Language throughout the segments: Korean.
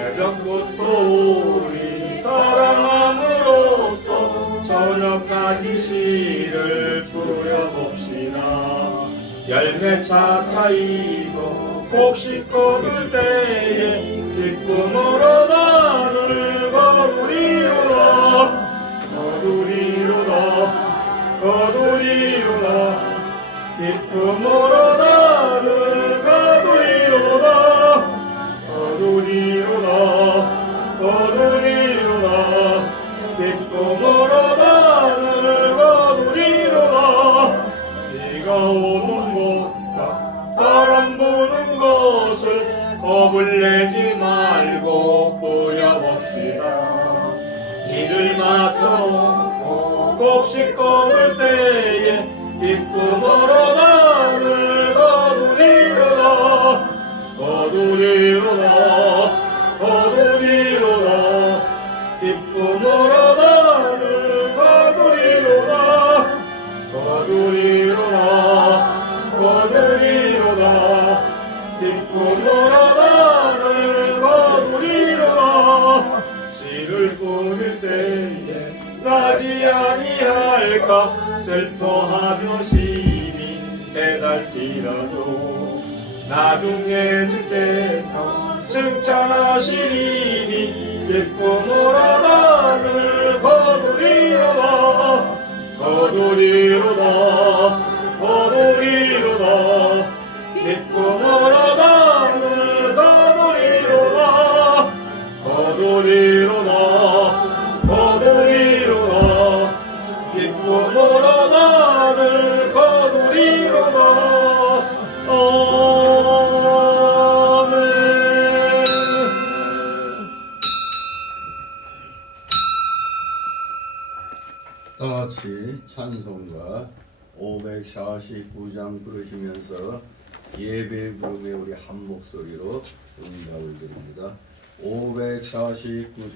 예전부터 우리 사랑함으로써 저녁하기 시를 부려봅시다. 열매 차차이고 곡식 거둘 때에 기쁨으로 나를 거두리로다. 거두리로다. 거두리로다. 기쁨으로 나를 거두리로다. 거두리로다. 거두리로다. 기쁨으로 나를 거두리로다. 비가 오는 것과 바람 부는 것을 겁을 내지 말고 부려봅시다. 이를 맞춰놓고 곡식 거둘 때에 기쁨으로 나를 거두리로다. 거두리로다. 거두리로다. 기쁨으로 나를 거두리로다. 거두리로다. 거두리로다. 기쁨으로 나를 거두리로다. 씨를 뿌릴 때에 나지 아니할까 슬퍼하며 심히 깨달지라도 나중에 주께서 칭찬하시리니 기쁨으로 나를 거두리로다. 거두리로다. 거두리로다. 기쁨으로 나를 거두리로다. 거두리로다. 거두리로다. 기쁨으로 나를 거두리로다. 아멘. 다같이 찬송가 549장 부르시면서 예배 부름에 우리 한 목소리로 응답을 드립니다. 549장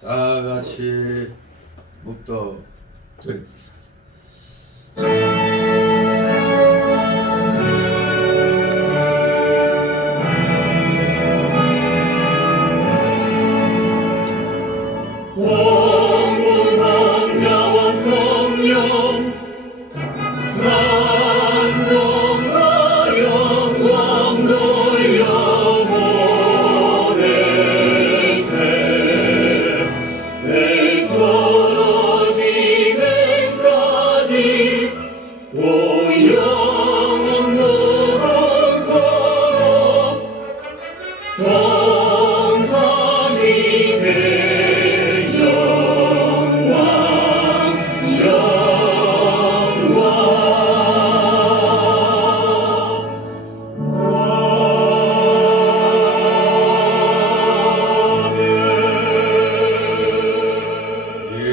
다같이 묵도 드립니다.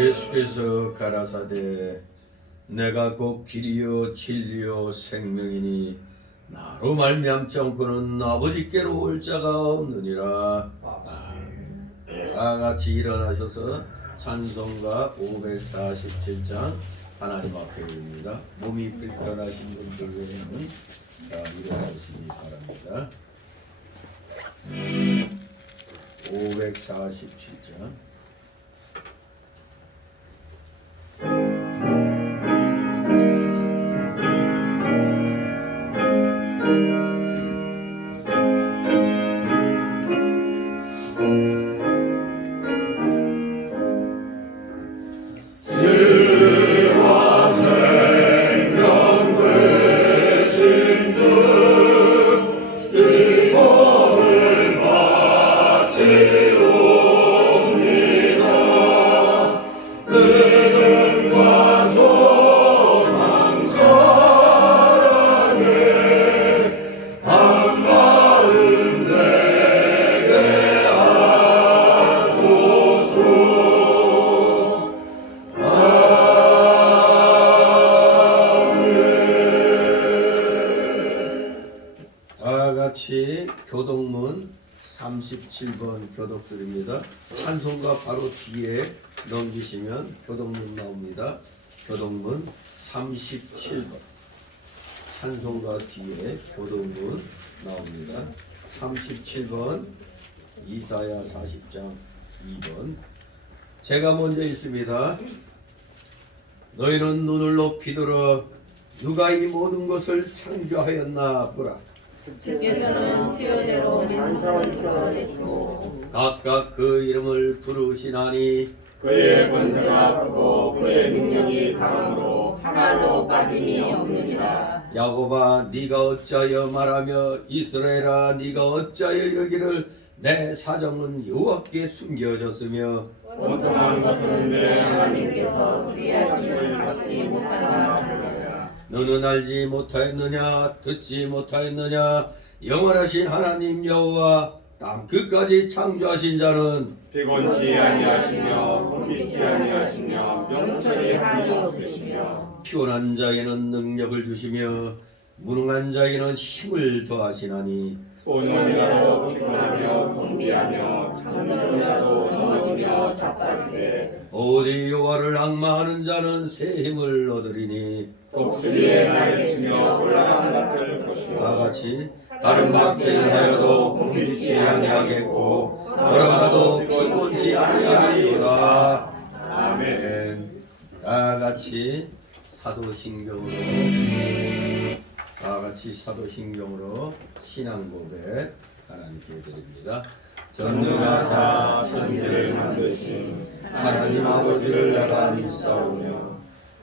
예수께서 가라사대 내가 곧 길이요 진리요 생명이니 나로 말미암지 않고는 아버지께로 올 자가 없느니라. 다같이 일어나셔서 찬송가 547장 하나님 앞에 올립니다. 몸이 불편하신 분들 외에는 일어서시기 바랍니다. 547장 주 37번 교독들입니다. 찬송가 바로 뒤에 넘기시면 교독문 나옵니다. 교독문 37번. 찬송가 뒤에 교독문 나옵니다. 37번 이사야 40장 2번. 제가 먼저 읽습니다. 너희는 눈을 높이 들어 누가 이 모든 것을 창조하였나 보라. 주께서는 수요대로 만상을 이끌어내시고 각각 그 이름을 부르시나니 그의 권세가 크고 그의 능력이 강함으로 하나도 빠짐이 없느니라. 야곱아 네가 어찌하여 말하며 이스라엘아 네가 어찌하여 이르기를 내 사정은 여호와께 숨겨졌으며 온통한 것은 내 하나님께서 수리하심을 받지 못한다 하느니라. 너는 알지 못하였느냐 듣지 못하였느냐 영원하신 하나님 여호와 땅 끝까지 창조하신 자는 피곤치 아니하시며 굶기지 아니하시며 명철이 한이 없으시며 피곤한 자에게는 능력을 주시며 무능한 자에게는 힘을 더하시나니 소년이라도 피곤하며 곤비하며 청년이라도 넘어지며 자빠지되 오직 여호와를 앙망하는 자는 새 힘을 얻으리니 독수리의 날개치며 올라가는 같을 다 것이요 같이 다른 막대를 하여도 곤비지 아니하겠고 걸어가도 피곤치 아니하리로다. 아멘. 다 같이 사도신경으로 신앙 고백 하나님께 드립니다. 전능하사 천지를 만드신 하나님 아버지를 내가 믿사오며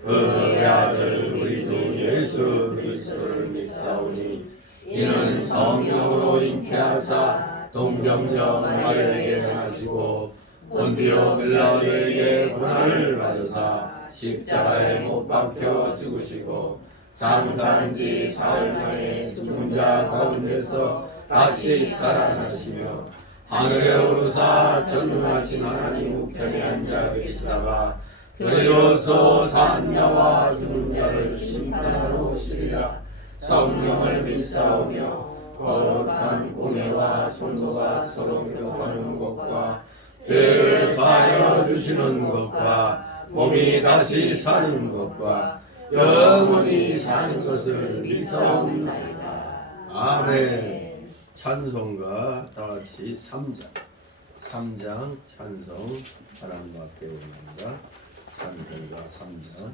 그의 아들 우리 주 예수 그리스도를 믿사오니 이는 성령으로 잉태하사 동정녀 마리아에게 나시고 본디오 빌라도에게 고난을 받으사 십자가에 못 박혀 죽으시고 장사한 지 사흘 만에 죽은 자 가운데서 다시 살아나시며 하늘에 오르사 전능하신 하나님 우편에 앉아 계시다가 그리로서 산 자와 죽은 자를 심판하러 오시리라. 성령을 믿사오며 거룩한 공예와 성도가 서로 교통하는 것과 죄를 사하여 주시는 것과 몸이 다시 사는 것과 영원히 사는 것을 믿사옵나이다. 아멘. 찬송가 다 같이 3장 찬송 하나님 앞에 올립니다. 찬송가 3장.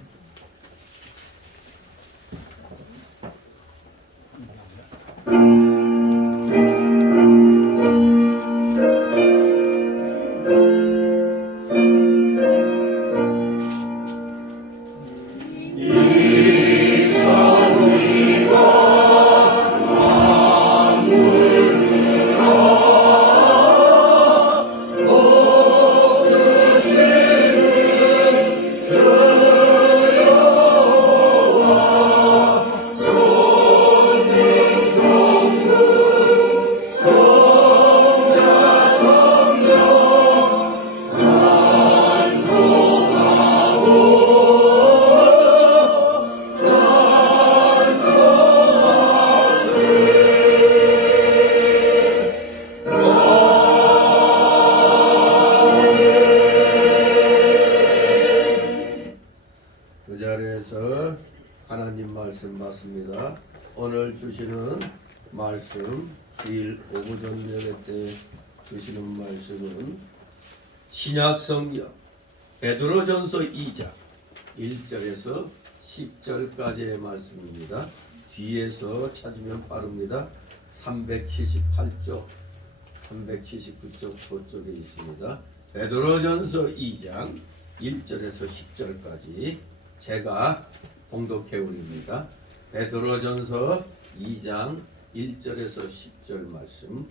그 자리에서 하나님 말씀 받습니다. 오늘 주시는 말씀 주일 오부전 예배 때 주시는 말씀은 신약성경 베드로전서 2장 1절에서 10절까지의 말씀입니다. 뒤에서 찾으면 빠릅니다. 378쪽 379쪽 그쪽에 있습니다. 베드로전서 2장 1절에서 10절까지 제가 봉독해 올립니다. 베드로전서 2장 1절에서 10절 말씀.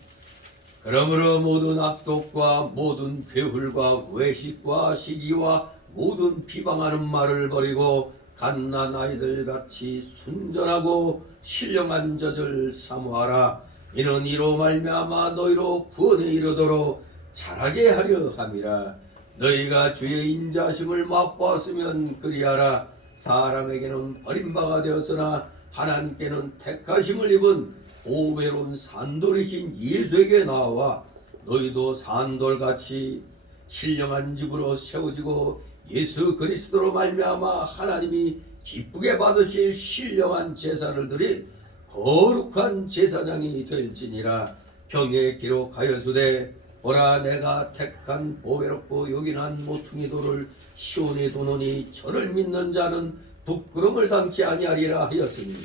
그러므로 모든 악독과 모든 괴hul과 외식과 시기와 모든 비방하는 말을 버리고 갓난 아이들 같이 순전하고 신령한 젖을 사모하라. 이는 이로 말미암아 너희로 구원에 이르도록 자라게 하려 함이라. 너희가 주의 인자심을 맛보았으면 그리하라. 사람에게는 버림바가 되었으나 하나님께는 택하심을 입은 보배로운 산돌이신 예수에게 나와 너희도 산돌같이 신령한 집으로 세워지고 예수 그리스도로 말미암아 하나님이 기쁘게 받으실 신령한 제사를 드릴 거룩한 제사장이 될지니라. 병에 기록하여주되 보라 내가 택한 보배롭고 요긴한 모퉁이 돌을 시온에 두노니 저를 믿는 자는 부끄럼을 당치 아니하리라 하였으니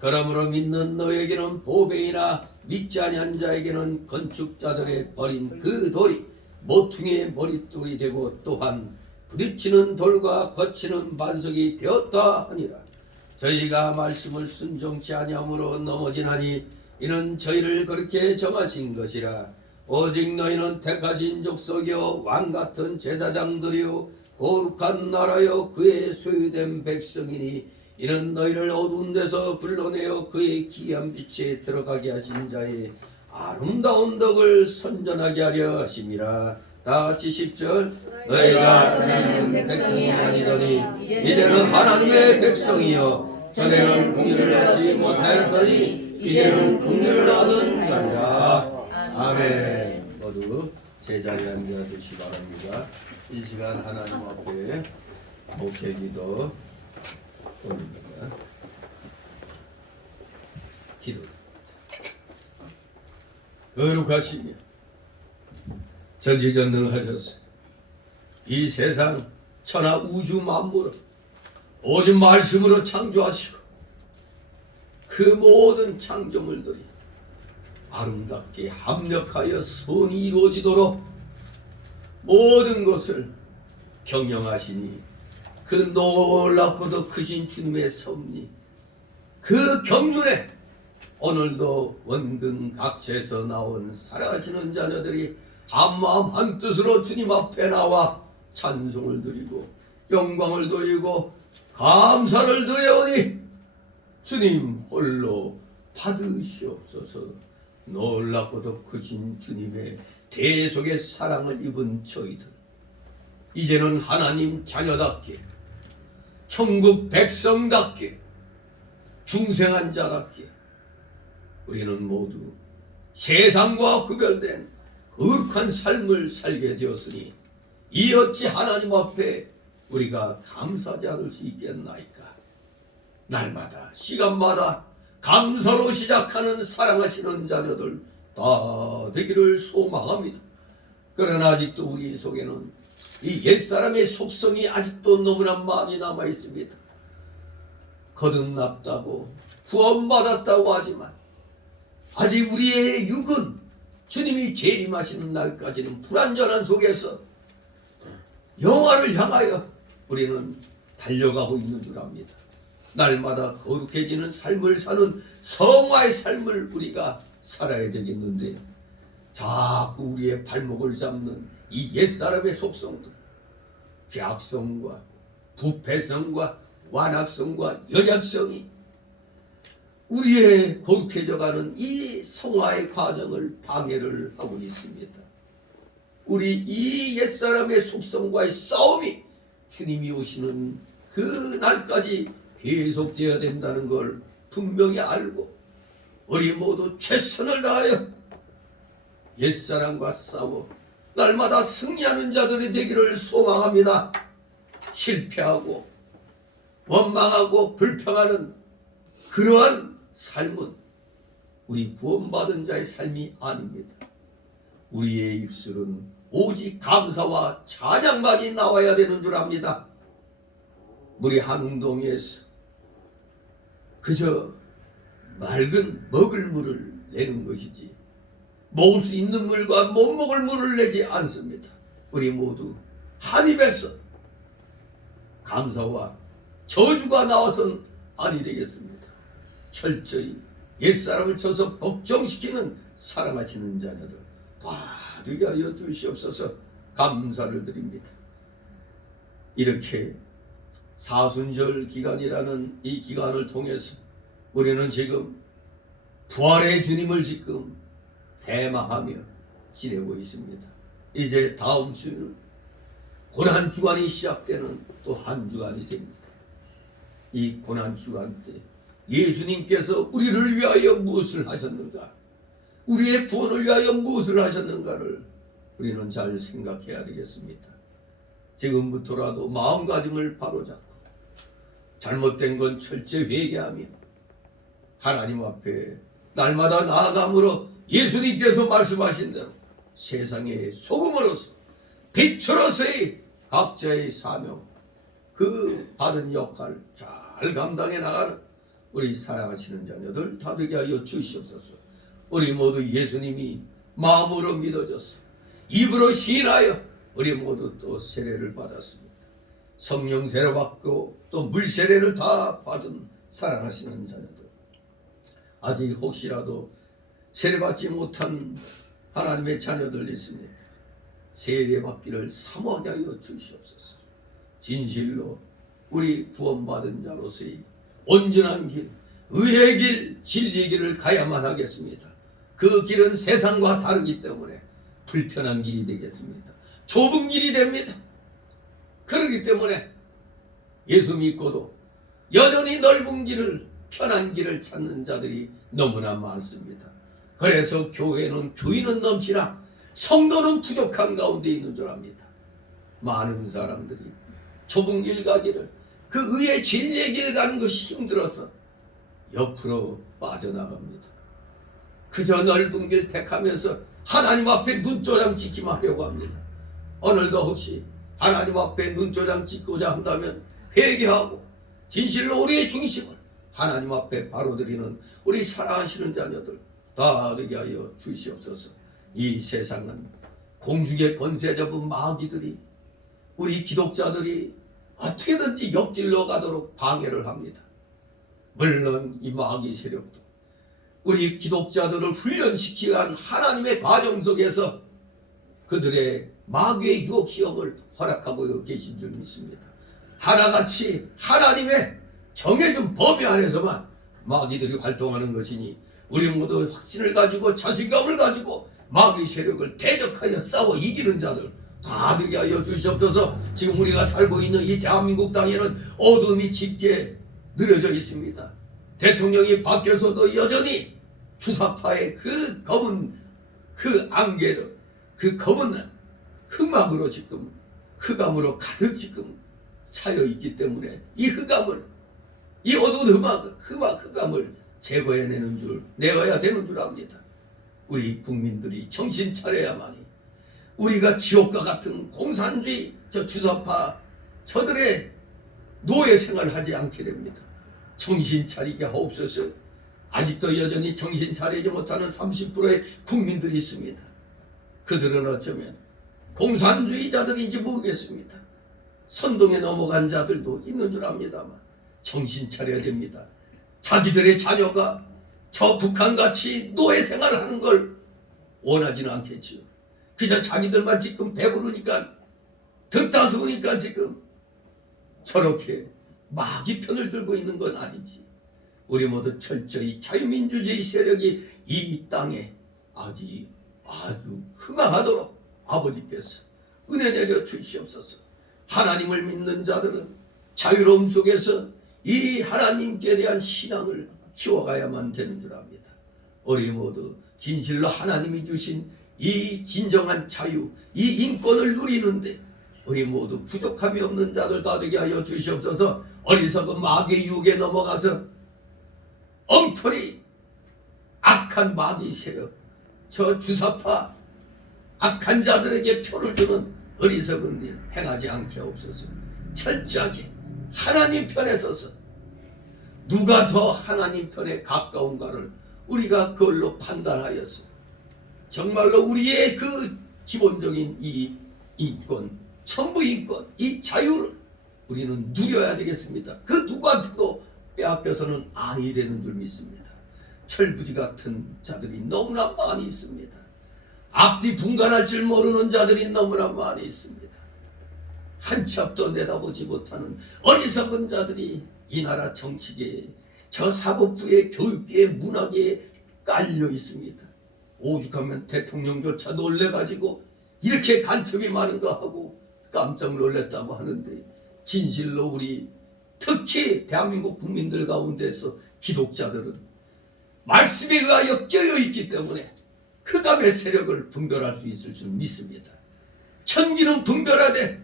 그러므로 믿는 너에게는 보배이나 믿지 아니한 자에게는 건축자들의 버린 그 돌이 모퉁이의 머릿돌이 되고 또한 부딪히는 돌과 거치는 반석이 되었다 하니라. 저희가 말씀을 순종치 아니함으로 넘어지나니 이는 저희를 그렇게 정하신 것이라. 오직 너희는 택하신 족속이요 왕같은 제사장들이요 거룩한 나라요 그의 소유된 백성이니 이는 너희를 어두운 데서 불러내어 그의 기이한 빛에 들어가게 하신 자의 아름다운 덕을 선전하게 하려 하심이라. 다같이 10절 너희가 전에는 백성이 아니더니 이제는 하나님의 백성이여 전에는 긍휼을 얻지 못하였더니 이제는 긍휼을 얻은 자니라. 아멘. 모두 제자리에 앉아주시 바랍니다. 이 시간 하나님 앞에 목회기도 올립니다. 기도. 거룩하시며 전지전능하셔서 이 세상 천하 우주 만물을 오직 말씀으로 창조하시고 그 모든 창조물들이 아름답게 합력하여 선이 이루어지도록 모든 것을 경영하시니 그 놀랍고도 크신 주님의 섭리 그 경륜에 오늘도 원근 각처에서 나온 살아가시는 자녀들이 한마음 한뜻으로 주님 앞에 나와 찬송을 드리고 영광을 드리고 감사를 드려오니 주님 홀로 받으시옵소서. 놀랍고도 크신 주님의 대속의 사랑을 입은 저희들 이제는 하나님 자녀답게 천국 백성답게 중생한 자답게 우리는 모두 세상과 구별된 거룩한 삶을 살게 되었으니 이 어찌 하나님 앞에 우리가 감사하지 않을 수 있겠나이까. 날마다 시간마다 감사로 시작하는 사랑하시는 자녀들 다 되기를 소망합니다. 그러나 아직도 우리 속에는 이 옛사람의 속성이 아직도 너무나 많이 남아 있습니다. 거듭났다고 구원받았다고 하지만 아직 우리의 육은 주님이 재림하시는 날까지는 불완전한 속에서 영화를 향하여 우리는 달려가고 있는 줄 압니다. 날마다 거룩해지는 삶을 사는 성화의 삶을 우리가 살아야 되겠는데 자꾸 우리의 발목을 잡는 이 옛사람의 속성들 죄악성과 부패성과 완악성과 연약성이 우리의 거룩해져가는 이 성화의 과정을 방해를 하고 있습니다. 우리 이 옛사람의 속성과의 싸움이 주님이 오시는 그 날까지 계속되어야 된다는 걸 분명히 알고 우리 모두 최선을 다하여 옛사람과 싸워 날마다 승리하는 자들이 되기를 소망합니다. 실패하고 원망하고 불평하는 그러한 삶은 우리 구원받은 자의 삶이 아닙니다. 우리의 입술은 오직 감사와 찬양만이 나와야 되는 줄 압니다. 우리 한웅동에서 그저 맑은 먹을 물을 내는 것이지 먹을 수 있는 물과 못 먹을 물을 내지 않습니다. 우리 모두 한 입에서 감사와 저주가 나와선 아니 되겠습니다. 철저히 옛사람을 쳐서 걱정시키는 사랑하시는 자녀들 다 되게 하여 주시옵소서. 감사를 드립니다. 이렇게 사순절 기간이라는 이 기간을 통해서 우리는 지금 부활의 주님을 지금 대망하며 지내고 있습니다. 이제 다음 주는 고난주간이 시작되는 또 한 주간이 됩니다. 이 고난주간 때 예수님께서 우리를 위하여 무엇을 하셨는가? 우리의 구원을 위하여 무엇을 하셨는가를 우리는 잘 생각해야 되겠습니다. 지금부터라도 마음가짐을 바로잡고 잘못된 건 철저히 회개하며 하나님 앞에 날마다 나아감으로 예수님께서 말씀하신 대로 세상의 소금으로서 빛으로서의 각자의 사명, 그 받은 역할 잘 감당해 나가는 우리 사랑하시는 자녀들 다 되게 하여 주시옵소서. 우리 모두 예수님이 마음으로 믿어져서 입으로 시인하여 우리 모두 또 세례를 받았습니다. 성령 세례 받고 또 물 세례를 다 받은 사랑하시는 자녀들, 아직 혹시라도 세례 받지 못한 하나님의 자녀들 있습니까? 세례 받기를 사모하게 하여 주시옵소서. 진실로 우리 구원받은 자로서의 온전한 길, 의의 길, 진리의 길을 가야만 하겠습니다. 그 길은 세상과 다르기 때문에 불편한 길이 되겠습니다. 좁은 길이 됩니다. 그렇기 때문에 예수 믿고도 여전히 넓은 길을, 편한 길을 찾는 자들이 너무나 많습니다. 그래서 교회는 교인은 넘치나 성도는 부족한 가운데 있는 줄 압니다. 많은 사람들이 좁은 길 가기를, 그 의의 진리의 길 가는 것이 힘들어서 옆으로 빠져나갑니다. 그저 넓은 길 택하면서 하나님 앞에 눈도장 찍기만 하려고 합니다. 오늘도 혹시 하나님 앞에 눈도장 찍고자 한다면 회개하고 진실로 우리의 중심을 하나님 앞에 바로 드리는 우리 사랑하시는 자녀들 다 되게 하여 주시옵소서. 이 세상은 공중의 권세 잡은 마귀들이 우리 기독자들이 어떻게든지 옆길로 가도록 방해를 합니다. 물론 이 마귀 세력도 우리 기독자들을 훈련시키기 위한 하나님의 과정 속에서 그들의 마귀의 유혹 시험을 허락하고 계신 줄 믿습니다. 하나같이 하나님의 정해진 범위 안에서만 마귀들이 활동하는 것이니 우리 모두 확신을 가지고 자신감을 가지고 마귀 세력을 대적하여 싸워 이기는 자들 다 되게 하여 주시옵소서. 지금 우리가 살고 있는 이 대한민국 땅에는 어둠이 짙게 느려져 있습니다. 대통령이 바뀌어서도 여전히 주사파의 그 검은 그 안개를, 그 검은 흑막으로 지금 흑암으로 가득 지금 차여 있기 때문에 이 흑암을, 이 어두운 흑암을 제거해내는 줄, 내어야 되는 줄 압니다. 우리 국민들이 정신 차려야만이 우리가 지옥과 같은 공산주의 저 주사파 저들의 노예 생활을 하지 않게 됩니다. 정신 차리게 하옵소서. 아직도 여전히 정신 차리지 못하는 30%의 국민들이 있습니다. 그들은 어쩌면 공산주의자들인지 모르겠습니다. 선동에 넘어간 자들도 있는 줄 압니다만 정신 차려야 됩니다. 자기들의 자녀가 저 북한같이 노예 생활을 하는 걸 원하지는 않겠죠. 그저 자기들만 지금 배부르니까 득다수니까 지금 저렇게 마귀 편을 들고 있는 건 아닌지, 우리 모두 철저히 자유민주주의 세력이 이 땅에 아주 흥황하도록 아버지께서 은혜 내려 주시옵소서. 하나님을 믿는 자들은 자유로움 속에서 이 하나님께 대한 신앙을 키워가야만 되는 줄 압니다. 우리 모두 진실로 하나님이 주신 이 진정한 자유, 이 인권을 누리는데 우리 모두 부족함이 없는 자들 다 되게 하여 주시옵소서. 어리석은 마귀의 유혹에 넘어가서 엉터리 악한 마귀 세력, 저 주사파 악한 자들에게 표를 주는 어리석은 일 행하지 않게 하옵소서. 철저하게 하나님 편에 서서 누가 더 하나님 편에 가까운가를 우리가 그걸로 판단하여서 정말로 우리의 그 기본적인 이 인권, 천부 인권, 이 자유를 우리는 누려야 되겠습니다. 그 누구한테도 빼앗겨서는 아니 되는 줄 믿습니다. 철부지 같은 자들이 너무나 많이 있습니다. 앞뒤 분간할 줄 모르는 자들이 너무나 많이 있습니다. 한치 앞도 내다보지 못하는 어리석은 자들이 이 나라 정치계에, 저 사법부의, 교육계의, 문화계에 깔려 있습니다. 오죽하면 대통령조차 놀래가지고 이렇게 간첩이 많은 거 하고 깜짝 놀랐다고 하는데, 진실로 우리 특히 대한민국 국민들 가운데서 기독자들은 말씀에 의하여 깨어있기 때문에 흑암의 세력을 분별할 수 있을 줄 믿습니다. 천기는 분별하되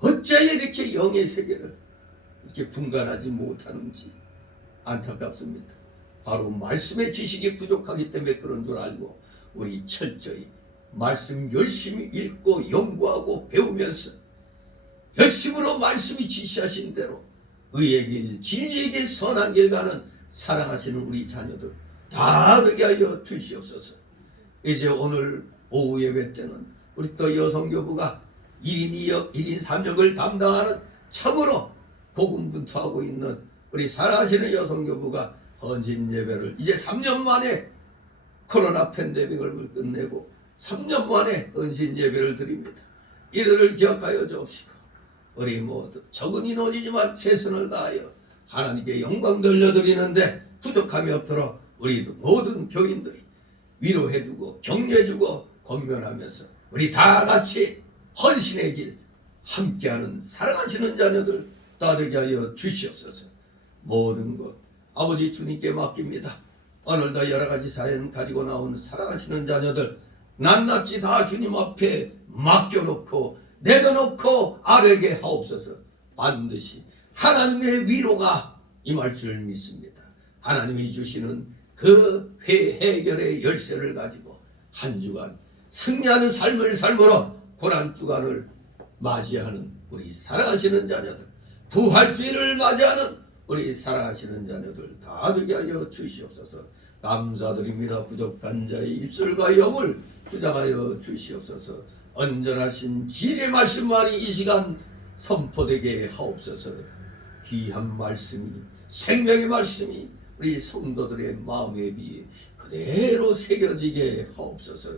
어찌하여 이렇게 영의 세계를 이렇게 분간하지 못하는지 안타깝습니다. 바로 말씀의 지식이 부족하기 때문에 그런 줄 알고 우리 철저히 말씀 열심히 읽고 연구하고 배우면서 열심으로 말씀이 지시하신 대로 의의 길, 진리의 길, 선한 길 가는 사랑하시는 우리 자녀들 다 되게 하여 주시옵소서. 이제 오늘 오후 예배 때는 우리 또 여성교부가 1인 2역, 1인 3역을 담당하는 참으로 고군분투하고 있는 우리 사랑하시는 여성교부가 헌신 예배를 이제 3년 만에 코로나 팬데믹을 끝내고 3년 만에 헌신 예배를 드립니다. 이들을 기억하여 주옵시고 우리 모두 적은 인원이지만 최선을 다하여 하나님께 영광 돌려드리는데 부족함이 없도록 우리 모든 교인들이 위로해주고 격려해주고 권면하면서 우리 다 같이 헌신의 길 함께하는 사랑하시는 자녀들 다 되게 하여 주시옵소서. 모든 것 아버지 주님께 맡깁니다. 오늘도 여러 가지 사연 가지고 나온 사랑하시는 자녀들 낱낱이 다 주님 앞에 맡겨놓고 내려놓고 아뢰게 하옵소서. 반드시 하나님의 위로가 임할 줄 믿습니다. 하나님이 주시는 그 해결의 열쇠를 가지고 한 주간 승리하는 삶을 삶으로 고난 주간을 맞이하는 우리 사랑하시는 자녀들, 부활주의를 맞이하는 우리 사랑하시는 자녀들 다 되게 하여 주시옵소서. 감사드립니다. 부족한 자의 입술과 영을 주장하여 주시옵소서. 온전하신 진리의 말씀만이 이 시간 선포되게 하옵소서. 귀한 말씀이, 생명의 말씀이 우리 성도들의 마음에 비해 그대로 새겨지게 하옵소서.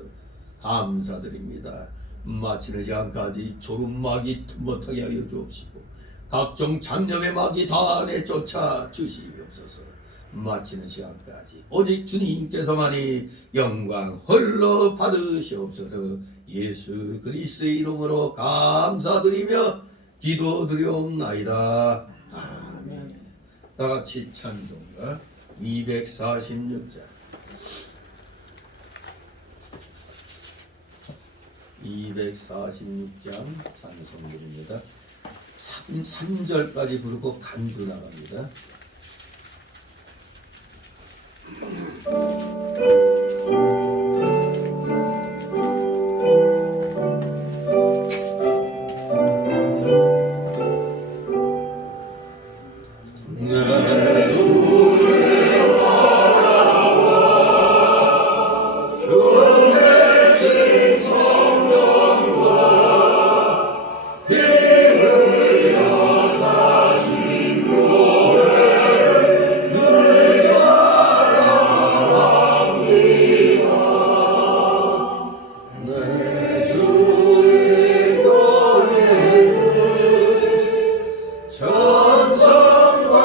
감사드립니다. 마치는 시간까지 조름막이 못하게 하여 주옵시고 각종 잡념의 막이 다 내쫓아 주시옵소서. 마치는 시간까지 오직 주님께서만이 영광 홀로 받으시옵소서. 예수 그리스도의 이름으로 감사드리며 기도드리옵나이다. 아멘. 다같이 찬송가 246장 246장 찬송드립니다. 3절까지 부르고 간주 나갑니다. 천성과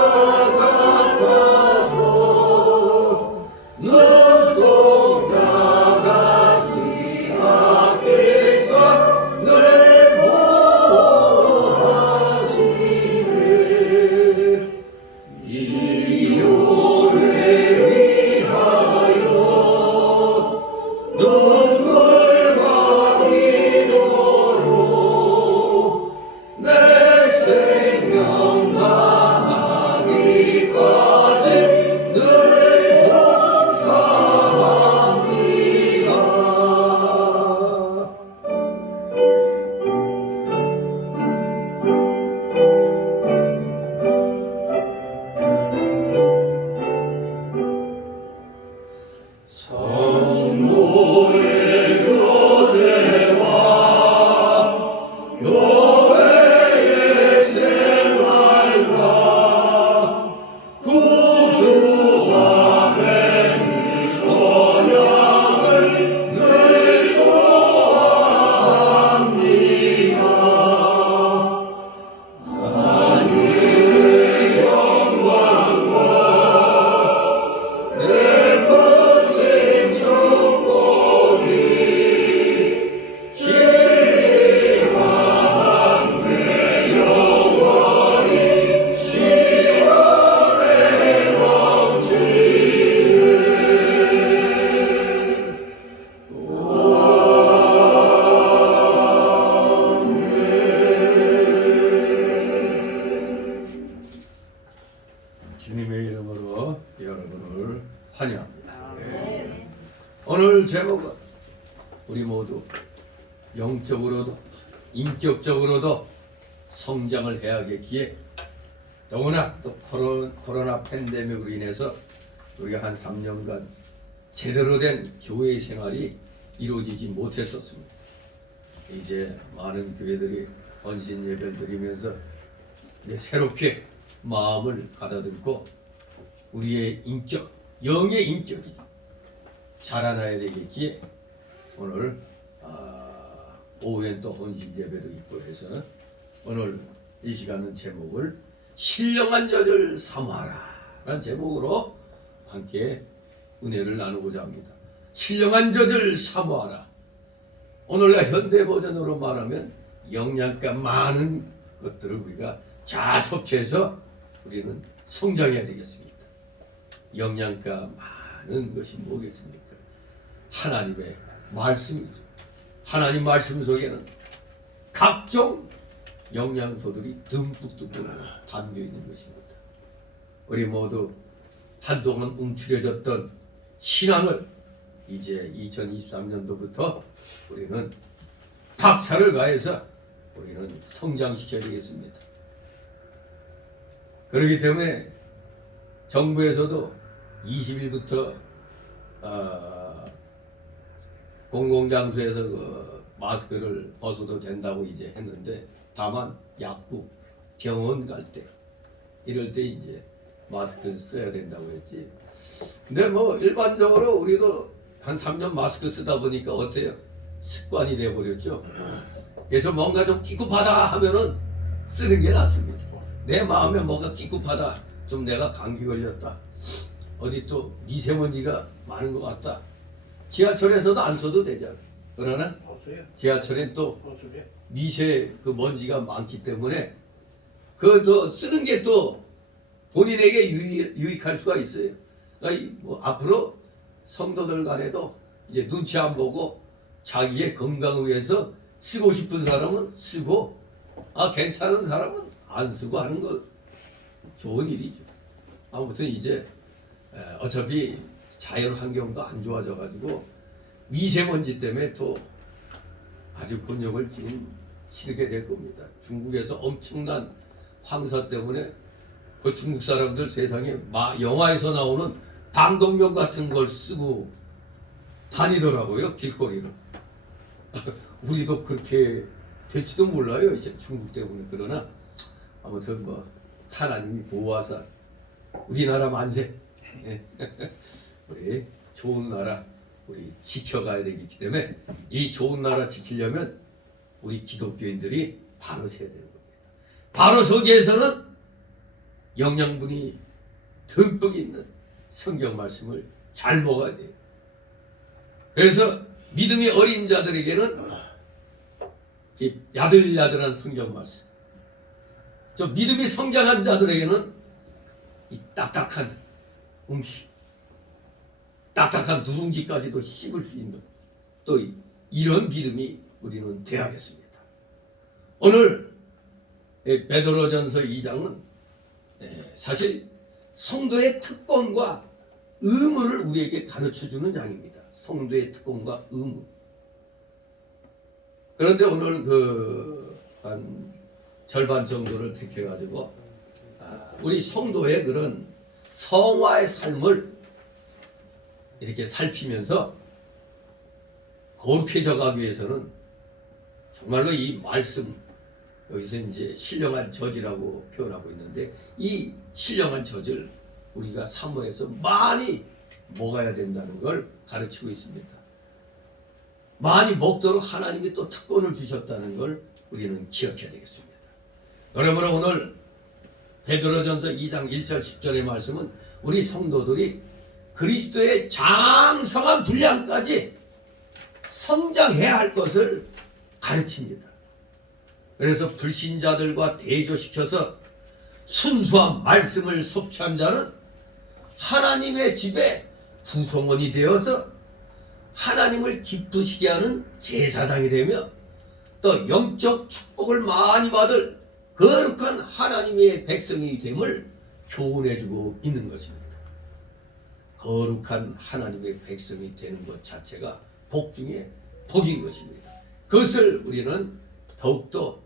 주님의 이름으로 여러분을 환영합니다. 오늘 제목은 우리 모두 영적으로도 인격적으로도 성장을 해야겠기에 더구나 또 코로나 팬데믹으로 인해서 우리가 한 3년간 제대로 된 교회 생활이 이루어지지 못했었습니다. 이제 많은 교회들이 헌신 예배를 드리면서 이제 새롭게 마음을 가다듬고 우리의 인격, 영의 인격이 자라나야 되겠기에 오늘 오후엔 또 헌신 예배도 있고 해서 오늘 이 시간은 제목을 신령한 저들 삼아라 라는 제목으로 함께 은혜를 나누고자 합니다. 신령한 저들 삼아라. 오늘날 현대 버전으로 말하면 영양가 많은 것들을 우리가 잘 섭취해서 우리는 성장해야 되겠습니다. 영양가 많은 것이 뭐겠습니까? 하나님의 말씀이죠. 하나님 말씀 속에는 각종 영양소들이 듬뿍 담겨 있는 것입니다. 우리 모두 한동안 움츠려졌던 신앙을 이제 2023년도부터 우리는 박차를 가해서 우리는 성장시켜야 되겠습니다. 그렇기 때문에 정부에서도 20일부터 공공장소에서 그 마스크를 벗어도 된다고 이제 했는데 다만 약국, 병원 갈 때 이럴 때 이제 마스크를 써야 된다고 했지. 근데 뭐 일반적으로 우리도 한 3년 마스크 쓰다 보니까 어때요? 습관이 돼버렸죠. 그래서 뭔가 좀 끼급하다 하면은 쓰는 게 낫습니다. 내 마음에 뭔가 끼급하다, 좀 내가 감기 걸렸다, 어디 또 미세먼지가 많은 것 같다, 지하철에서도 안 써도 되잖아. 그러나 지하철엔 또 미세 그 먼지가 많기 때문에 그또 쓰는 게 또 본인에게 유익할 수가 있어요. 그러니까 뭐 앞으로 성도들 간에도 이제 눈치 안 보고 자기의 건강을 위해서 쓰고 싶은 사람은 쓰고 괜찮은 사람은 안 쓰고 하는 거 좋은 일이죠. 아무튼 이제 어차피 자연 환경도 안 좋아져 가지고 미세먼지 때문에 또 아주 곤욕을 치르게 될 겁니다. 중국에서 엄청난 황사 때문에 그 중국 사람들 세상에 영화에서 나오는 방독면 같은 걸 쓰고 다니더라고요, 길거리를. 우리도 그렇게 될지도 몰라요, 이제 중국 때문에. 그러나 아무튼 뭐 하나님이 보호하사 우리나라 만세. 우리 좋은 나라 우리 지켜가야 되기 때문에 이 좋은 나라 지키려면 우리 기독교인들이 바로 서야 되는 겁니다. 바로 서기 위해서는 영양분이 듬뿍 있는 성경 말씀을 잘 먹어야 돼요. 그래서 믿음이 어린 자들에게는 이 야들야들한 성경 말씀, 저 믿음이 성장한 자들에게는 이 딱딱한 음식, 딱딱한 누룽지까지도 씹을 수 있는 또 이런 믿음이 우리는 되어야겠습니다. 오늘 베드로전서 2장은 사실 성도의 특권과 의무를 우리에게 가르쳐주는 장입니다. 성도의 특권과 의무. 그런데 오늘 한 절반 정도를 택해가지고 우리 성도의 그런 성화의 삶을 이렇게 살피면서 거룩해져 가기 위해서는 정말로 이 말씀, 여기서 이제 신령한 젖이라고 표현하고 있는데 이 신령한 젖을 우리가 사모해서 많이 먹어야 된다는 걸 가르치고 있습니다. 많이 먹도록 하나님이 또 특권을 주셨다는 걸 우리는 기억해야 되겠습니다. 그러므로 오늘 베드로전서 2장 1절 10절의 말씀은 우리 성도들이 그리스도의 장성한 분량까지 성장해야 할 것을 가르칩니다. 그래서 불신자들과 대조시켜서 순수한 말씀을 섭취한 자는 하나님의 집에 구성원이 되어서 하나님을 기쁘시게 하는 제사장이 되며 또 영적 축복을 많이 받을 거룩한 하나님의 백성이 됨을 교훈해주고 있는 것입니다. 거룩한 하나님의 백성이 되는 것 자체가 복 중에 복인 것입니다. 그것을 우리는 더욱더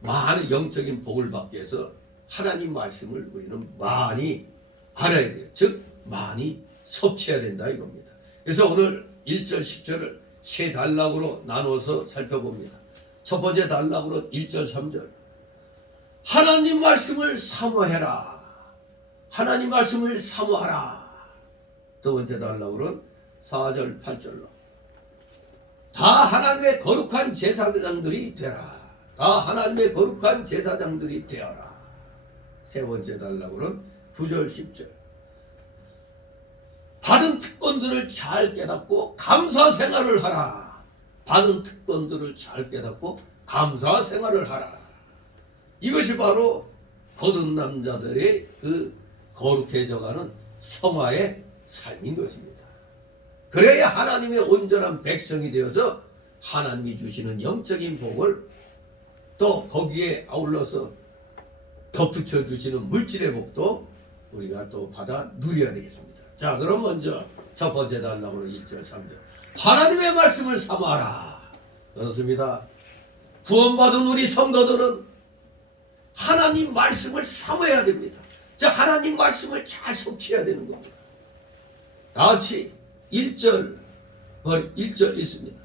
많은 영적인 복을 받기 위해서 하나님 말씀을 우리는 많이 알아야 돼요. 즉 많이 섭취해야 된다 이겁니다. 그래서 오늘 1절 10절을 세 단락으로 나눠서 살펴봅니다. 첫 번째 단락으로 1절 3절 하나님 말씀을 사모해라. 하나님 말씀을 사모하라. 두 번째 단락으로는 4절 8절로 다 하나님의 거룩한 제사장들이 되라. 다 하나님의 거룩한 제사장들이 되어라. 세 번째 단락으로는 9절 10절 받은 특권들을 잘 깨닫고 감사 생활을 하라. 받은 특권들을 잘 깨닫고 감사 생활을 하라. 이것이 바로 거듭난 자들의 그 거룩해져가는 성화의 삶인 것입니다. 그래야 하나님의 온전한 백성이 되어서 하나님이 주시는 영적인 복을 또 거기에 아울러서 덧붙여 주시는 물질의 복도 우리가 또 받아 누려야 되겠습니다. 자, 그럼 먼저 첫 번째 단락으로 1절 3절 하나님의 말씀을 사모하라. 그렇습니다. 구원받은 우리 성도들은 하나님 말씀을 사모해야 됩니다. 자, 하나님 말씀을 잘 섭취해야 되는 겁니다. 다 같이 1절 읽습니다.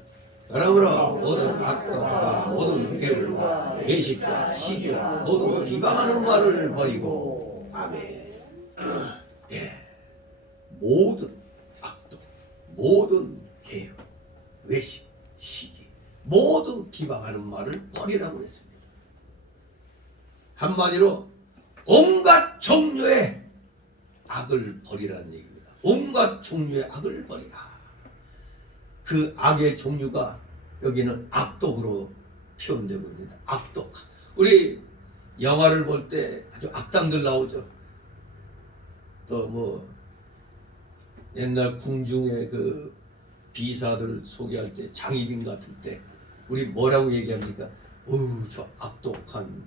그러므로 모든 악독과 모든 배울과 외식과 시기와 모든 비방하는 말을 버리고 아멘. 예. 모든 악독, 모든 개요, 외식, 시기, 모든 비방하는 말을 버리라고 했습니다. 한마디로 온갖 종류의 악을 버리라는 얘기입니다. 온갖 종류의 악을 버리라. 그 악의 종류가 여기는 악독으로 표현되고 있습니다. 악독. 우리 영화를 볼 때 아주 악당들 나오죠. 또 뭐 옛날 궁중의 그 비사들 소개할 때 장희빈 같은 때 우리 뭐라고 얘기합니까? 어우 저 악독한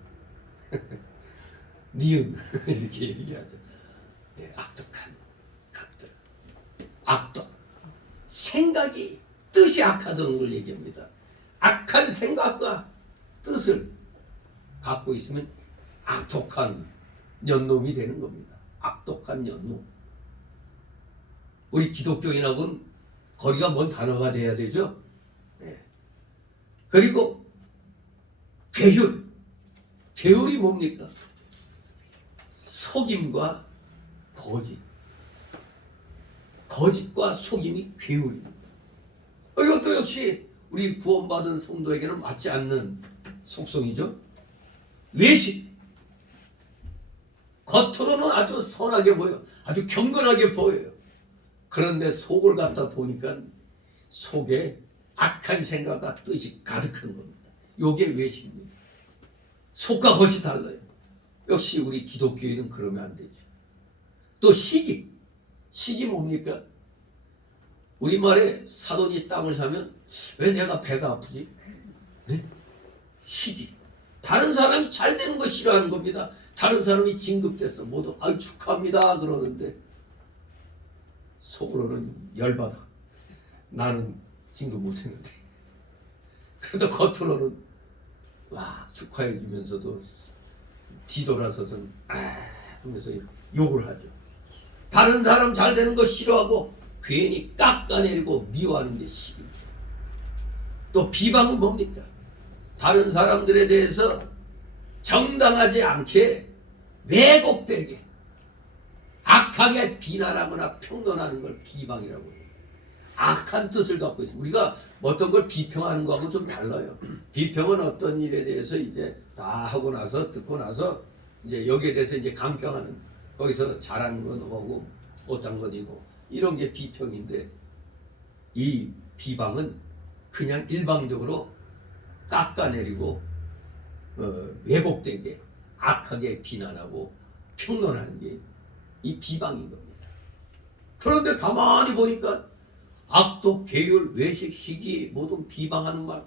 니은 이렇게 얘기하죠. 네, 악독한 각들. 악독. 생각이 뜻이 악하다는 걸 얘기합니다. 악한 생각과 뜻을 갖고 있으면 악독한 년놈이 되는 겁니다. 악독한 년놈. 우리 기독교인하고는 거리가 먼 단어가 돼야 되죠. 네. 그리고 계율. 계율이 뭡니까? 속임과 거짓. 거짓과 속임이 계율입니다. 이것도 역시 우리 구원받은 성도에게는 맞지 않는 속성이죠. 외식. 겉으로는 아주 선하게 보여. 아주 경건하게 보여요. 그런데 속을 갖다 보니까 속에 악한 생각과 뜻이 가득한 겁니다. 이게 외식입니다. 속과 겉이 달라요. 역시 우리 기독교인은 그러면 안 되죠. 또 시기. 시기 뭡니까? 우리말에 사돈이 땅을 사면 왜 내가 배가 아프지? 네? 시기. 다른 사람이 잘 되는 거 싫어하는 겁니다. 다른 사람이 진급됐어. 모두 아유 축하합니다 그러는데 속으로는 열받아. 나는 진급 못했는데. 그래도 겉으로는 와 축하해 주면서도 뒤돌아서서는 하면서 욕을 하죠. 다른 사람 잘 되는 거 싫어하고 괜히 깎아내리고 미워하는 게 시기입니다. 또 비방은 뭡니까? 다른 사람들에 대해서 정당하지 않게 왜곡되게 악하게 비난하거나 평론하는 걸 비방이라고 해요. 악한 뜻을 갖고 있습니다. 우리가 어떤 걸 비평하는 거하고 좀 달라요. 비평은 어떤 일에 대해서 이제 다 하고 나서 듣고 나서 이제 여기에 대해서 이제 강평하는, 거기서 잘하는 건 뭐고 못한 건 이고 이런 게 비평인데, 이 비방은 그냥 일방적으로 깎아내리고 왜곡되게 악하게 비난하고 평론하는 게 이 비방인 겁니다. 그런데 가만히 보니까 악독, 계율, 외식, 시기 모두 비방하는 말.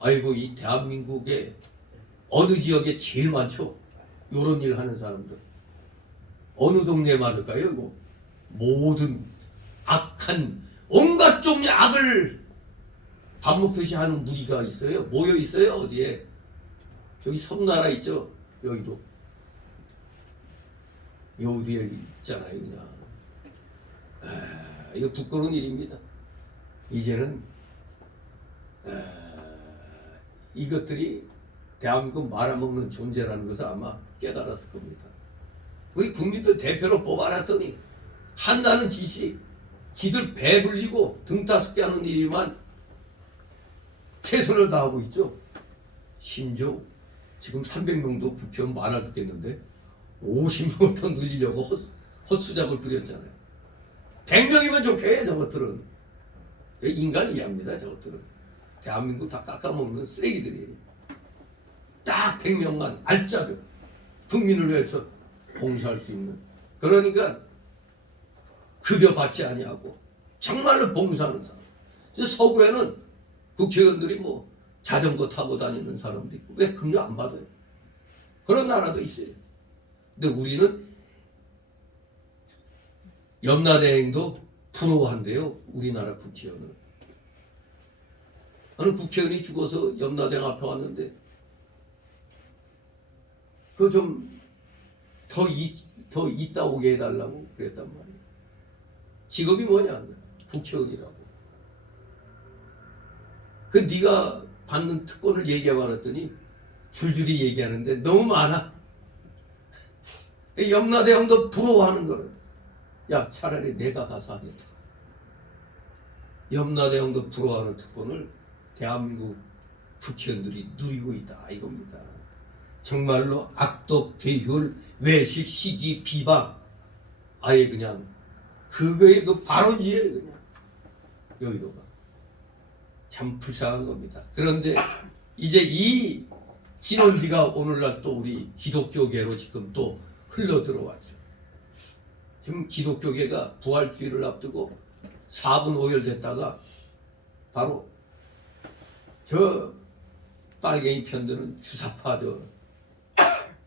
아이고 이 대한민국에 어느 지역에 제일 많죠? 요런 일 하는 사람들. 어느 동네에 많을까요? 이거 모든 악한 온갖 종류의 악을 밥 먹듯이 하는 무리가 있어요. 모여 있어요. 어디에? 저기 섬나라 있죠. 여의도. 여의도에 있잖아요. 그냥. 이거 부끄러운 일입니다. 이제는 이것들이 대한민국 말아먹는 존재라는 것을 아마 깨달았을 겁니다. 우리 국민들 대표로 뽑아놨더니 한다는 짓이 지들 배불리고 등 따숩게 하는 일이만 최선을 다하고 있죠. 심지어 지금 300명도 부표는 많아 죽겠는데 50명 더 늘리려고 헛수작을 부렸잖아요. 100명이면 좋게 저것들은. 인간 이해합니다. 저것들은. 대한민국 다 깎아먹는 쓰레기들이에요. 딱 100명만 알짜들 국민을 위해서 봉사할 수 있는. 그러니까 급여 받지 아니하고 정말로 봉사하는 사람. 서구에는 국회의원들이 뭐 자전거 타고 다니는 사람도 있고 왜 급여 안 받아요? 그런 나라도 있어요. 근데 우리는 염라대행도 부러워한대요. 우리나라 국회의원을. 어느 국회의원이 죽어서 염라대행 앞에 왔는데 그거 좀 더 있다 오게 해달라고 그랬단 말이에요. 직업이 뭐냐? 국회의원이라고. 그 네가 받는 특권을 얘기하고 그랬더니 줄줄이 얘기하는데 너무 많아. 염라대왕도 부러워하는 거를. 야, 차라리 내가 가서 하겠다. 염라대왕도 부러워하는 특권을 대한민국 국회의원들이 누리고 있다 이겁니다. 정말로 악독, 괴율, 외식, 시기, 비방, 아예 그냥 그거의 그 발원지에 그냥 여의도가 참 불쌍한 겁니다. 그런데 이제 이 진원지가 오늘날 또 우리 기독교계로 지금 또 흘러 들어왔죠. 지금 기독교계가 부활주의를 앞두고 4분 오열됐다가 바로 저 빨갱이 편들은 주사파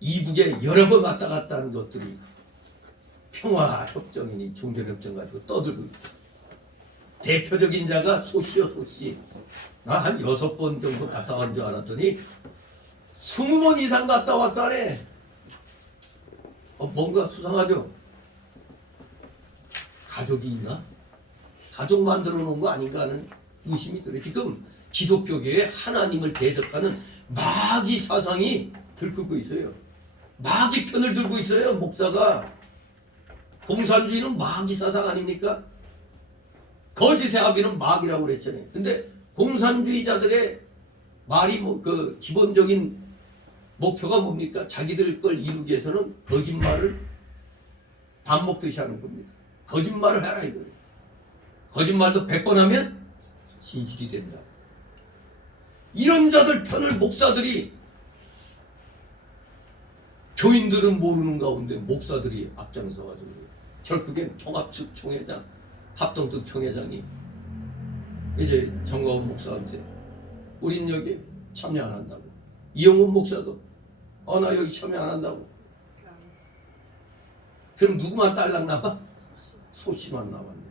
이북에 여러 번 왔다 갔다 하는 것들이 평화협정이니 종전협정 가지고 떠들고 있죠. 대표적인 자가 소씨요, 소씨. 나 한 6번 정도 갔다 온 줄 알았더니 20번 이상 갔다 왔다네. 뭔가 수상하죠? 가족이 있나? 가족 만들어 놓은 거 아닌가 하는 의심이 들어요. 지금 기독교계에 하나님을 대적하는 마귀 사상이 들끓고 있어요. 마귀 편을 들고 있어요. 목사가. 공산주의는 마귀 사상 아닙니까? 거짓의 아비는 마귀라고 그랬잖아요. 근데 공산주의자들의 말이 그 기본적인 목표가 뭡니까? 자기들 걸 이루기 위해서는 거짓말을 밥 먹듯이 하는 겁니다. 거짓말을 해라 이거예요. 거짓말도 100번 하면 진실이 된다. 이런 자들 편을 목사들이, 교인들은 모르는 가운데 목사들이 앞장서가지고 결국엔 통합측 총회장, 합동특 총회장이 이제 정광훈 목사한테 우린 여기 참여 안 한다고. 이영훈 목사도 나 여기 참여 안 한다고. 그럼 누구만 딸랑 남아? 소씨만 남았네.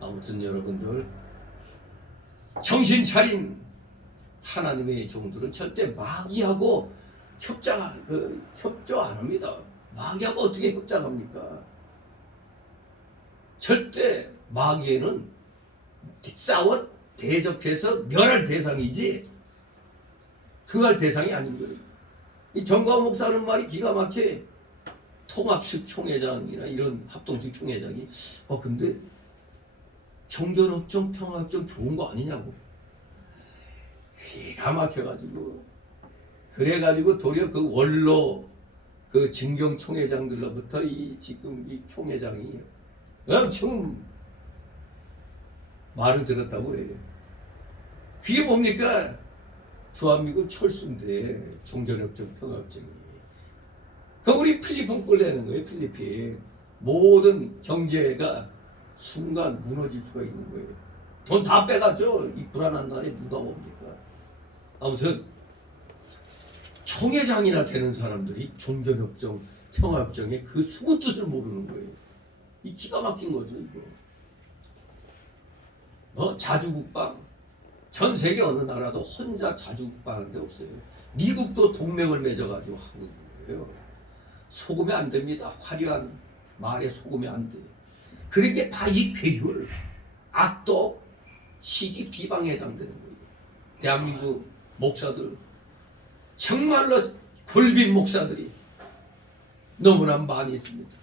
아무튼 여러분들 정신 차린 하나님의 종들은 절대 마귀하고 협조 안 합니다. 마귀하고 어떻게 협작합니까? 절대 마귀에는 싸워 대적해서 멸할 대상이지 그할 대상이 아닌 거예요. 이 정광훈 목사 하는 말이 기가 막혀. 통합식 총회장이나 이런 합동식 총회장이 근데 종전협정 평화협정 좋은 거 아니냐고 기가 막혀가지고 그래가지고 도리어 그 원로 그 진경 총회장들로부터 지금 이 총회장이 엄청 말을 들었다고 그래요. 그게 뭡니까? 주한미군 철수인데 종전협정 평화협정이. 그 우리 필리핀 꼴 내는 거예요. 필리핀 모든 경제가 순간 무너질 수가 있는 거예요. 돈 다 빼가죠. 이 불안한 날에 누가 뭡니까? 아무튼 총회장이나 되는 사람들이 종전협정 평화협정의 그 숨은 뜻을 모르는 거예요. 이 기가 막힌 거죠, 이거. 자주국방. 전 세계 어느 나라도 혼자 자주국방하는 데 없어요. 미국도 동맹을 맺어가지고 하고 있는 거예요. 속으면 안 됩니다. 화려한 말에 속으면 안 돼요. 그러니까 다 이 괴율, 악독, 시기, 비방에 해당되는 거예요. 대한민국 목사들, 정말로 골빈 목사들이 너무나 많이 있습니다.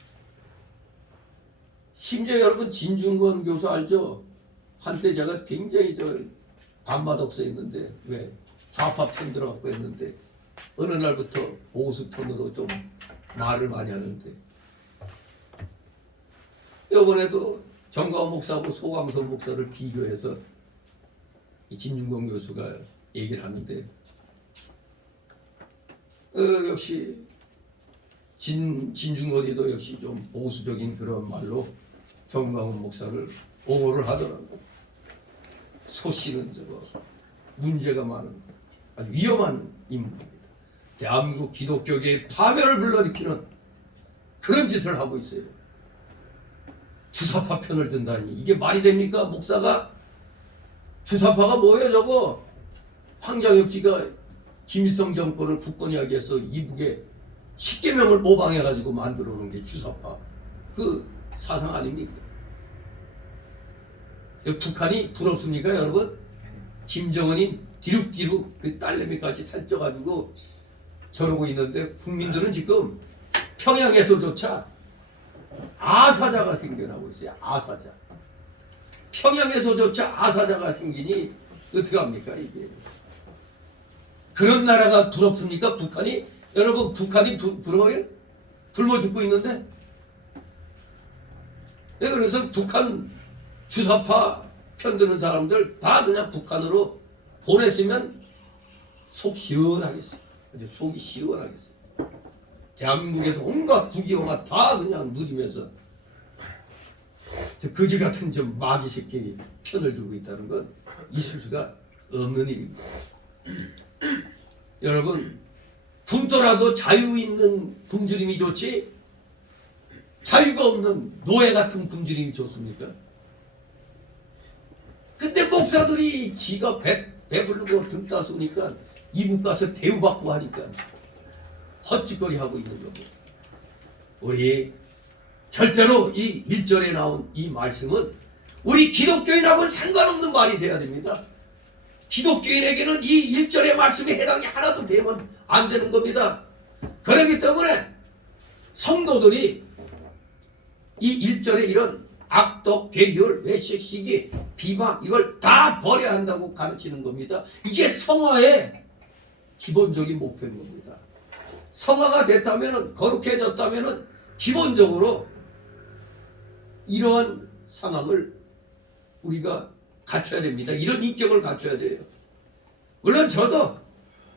심지어 여러분 진중권 교수 알죠? 한때 제가 굉장히 밤마다 없어했는데 왜? 좌파 편 들어갖고 했는데 어느 날부터 보수 톤으로 좀 말을 많이 하는데 이번에도 정가호 목사하고 소광선 목사를 비교해서 이 진중권 교수가 얘기를 하는데 역시 진중권이도 역시 좀 보수적인 그런 말로 정가호 목사를 옹호를 하더라고. 소씨는 문제가 많은 아주 위험한 인물입니다. 대한민국 기독교계의 파멸을 불러일으키는 그런 짓을 하고 있어요. 주사파 편을 든다니 이게 말이 됩니까? 목사가 주사파가 뭐예요 저거? 황장엽씨가 김일성 정권을 국권이하기 위해서 이북에 10계명을 모방해가지고 만들어 놓은 게 주사파 그 사상 아닙니까? 북한이 부럽습니까 여러분? 김정은이 뒤룩뒤룩 그 딸내미까지 살쪄가지고 저러고 있는데 국민들은 지금 평양에서조차 아사자가 생겨나고 있어요. 아사자. 평양에서조차 아사자가 생기니 어떻게 합니까 이게? 그런 나라가 부럽습니까? 북한이? 여러분 북한이 부러워요? 굶어 죽고 있는데? 네, 그래서 북한 주사파 편드는 사람들 다 그냥 북한으로 보냈으면 속 시원하겠어요. 아주 속이 시원하겠어요. 대한민국에서 온갖 국영화 다 그냥 누리면서 저 거지 같은 저 마귀 새끼 편을 들고 있다는 건 있을 수가 없는 일입니다. 여러분 굶더라도 자유 있는 굶주림이 좋지 자유가 없는 노예 같은 굶주림이 좋습니까? 근데 목사들이 지가 배부르고 등 따스우니까 이북 가서 대우받고 하니까 헛짓거리 하고 있는 겁니다. 우리 절대로 이 1절에 나온 이 말씀은 우리 기독교인하고는 상관없는 말이 돼야 됩니다. 기독교인에게는 이 1절의 말씀에 해당이 하나도 되면 안 되는 겁니다. 그렇기 때문에 성도들이 이 1절에 이런 악독, 괴율, 외식, 시기, 비방 이걸 다 버려야 한다고 가르치는 겁니다. 이게 성화의 기본적인 목표인 겁니다. 성화가 됐다면 거룩해졌다면 기본적으로 이러한 상황을 우리가 갖춰야 됩니다. 이런 인격을 갖춰야 돼요. 물론 저도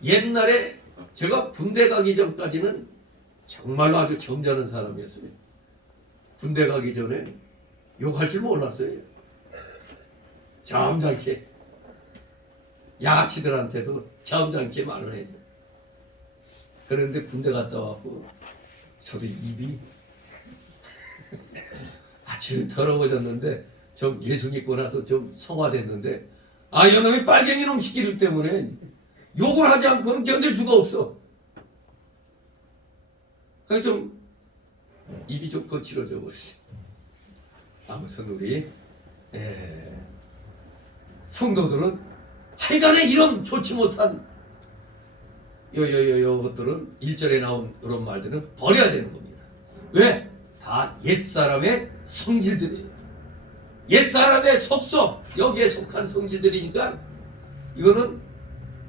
옛날에 제가 군대 가기 전까지는 정말로 아주 점잖은 사람이었습니다. 군대 가기 전에 욕할 줄 몰랐어요. 점잖게 양아치들한테도 점잖게 말을 해요. 그런데 군대 갔다 왔고 저도 입이 아주 더러워졌는데 좀 예수 믿고 나서 좀 성화됐는데 이놈이 빨갱이 놈 시키를 때문에 욕을 하지 않고는 견딜 수가 없어. 그래서 좀 입이 좀 거칠어져 버렸어요. 아무튼 우리 성도들은 하여간에 이런 좋지 못한 것들은 1절에 나온 이런 말들은 버려야 되는 겁니다. 왜? 다 옛사람의 성질들이에요. 옛사람의 속성 여기에 속한 성질들이니까 이거는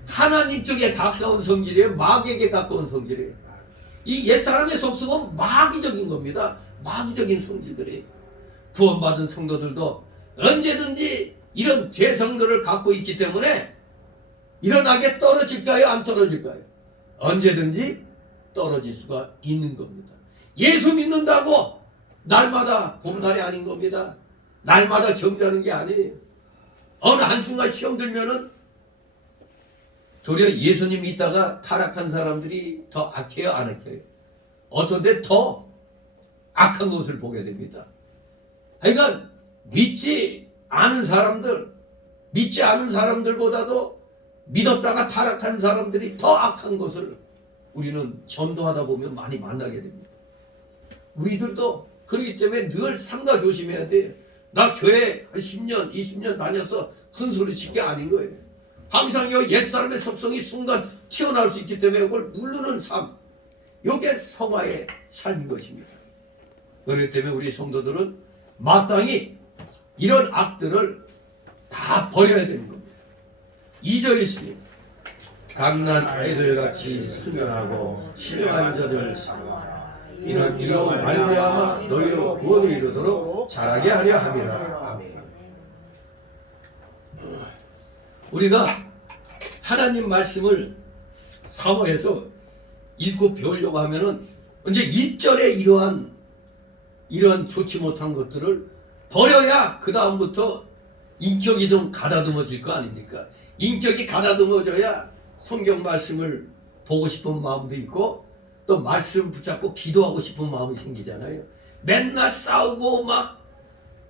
하나님 쪽에 가까운 성질이에요. 마귀에게 가까운 성질이에요. 이 옛사람의 속성은 마귀적인 겁니다. 마귀적인 성질들이에요. 구원받은 성도들도 언제든지 이런 죄성들을 갖고 있기 때문에 일어나게 떨어질까요? 안 떨어질까요? 언제든지 떨어질 수가 있는 겁니다. 예수 믿는다고 날마다 봄날이 아닌 겁니다. 날마다 점잖은 게 아니에요. 어느 한순간 시험 들면은 도리어 예수님 믿다가 타락한 사람들이 더 악해요, 안 악해요? 어떤 데 더 악한 것을 보게 됩니다. 그러니까 믿지 않은 사람들보다도 믿었다가 타락한 사람들이 더 악한 것을 우리는 전도하다 보면 많이 만나게 됩니다. 우리들도 그렇기 때문에 늘 삼가 조심해야 돼요. 나 교회 한 10년, 20년 다녀서 큰 소리 칠 게 아닌 거예요. 항상 요 옛사람의 섭성이 순간 튀어나올 수 있기 때문에 그걸 누르는 삶, 이게 성화의 삶인 것입니다. 그렇기 때문에 우리 성도들은 마땅히 이런 악들을 다 버려야 되는 겁니다. 2절 있습니다. 갓난 아이들같이 순전하고 신령한 자들 이는 이로 말미암아 너희로 구원에 이르도록 자라게 하려 함이라. 아멘. 우리가 하나님 말씀을 사모해서 읽고 배우려고 하면은 이제 1절에 이러한 좋지 못한 것들을 버려야 그 다음부터 인격이 좀 가다듬어질 거 아닙니까? 인격이 가다듬어져야 성경 말씀을 보고 싶은 마음도 있고 또 말씀 붙잡고 기도하고 싶은 마음이 생기잖아요. 맨날 싸우고 막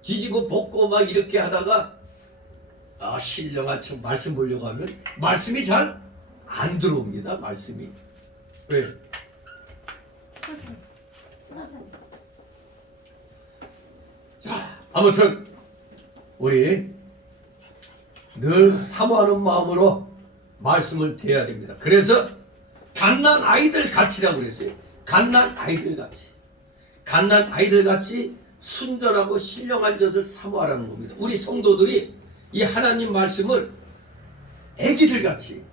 뒤지고 볶고 막 이렇게 하다가 신령한 척 말씀 보려고 하면 말씀이 잘 안 들어옵니다. 말씀이. 왜? 자, 아무튼 우리 늘 사모하는 마음으로 말씀을 대해야 됩니다. 그래서 갓난 아이들 같이라고 그랬어요. 갓난 아이들 같이. 갓난 아이들 같이 순전하고 신령한 젖을 사모하라는 겁니다. 우리 성도들이 이 하나님 말씀을 애기들 같이,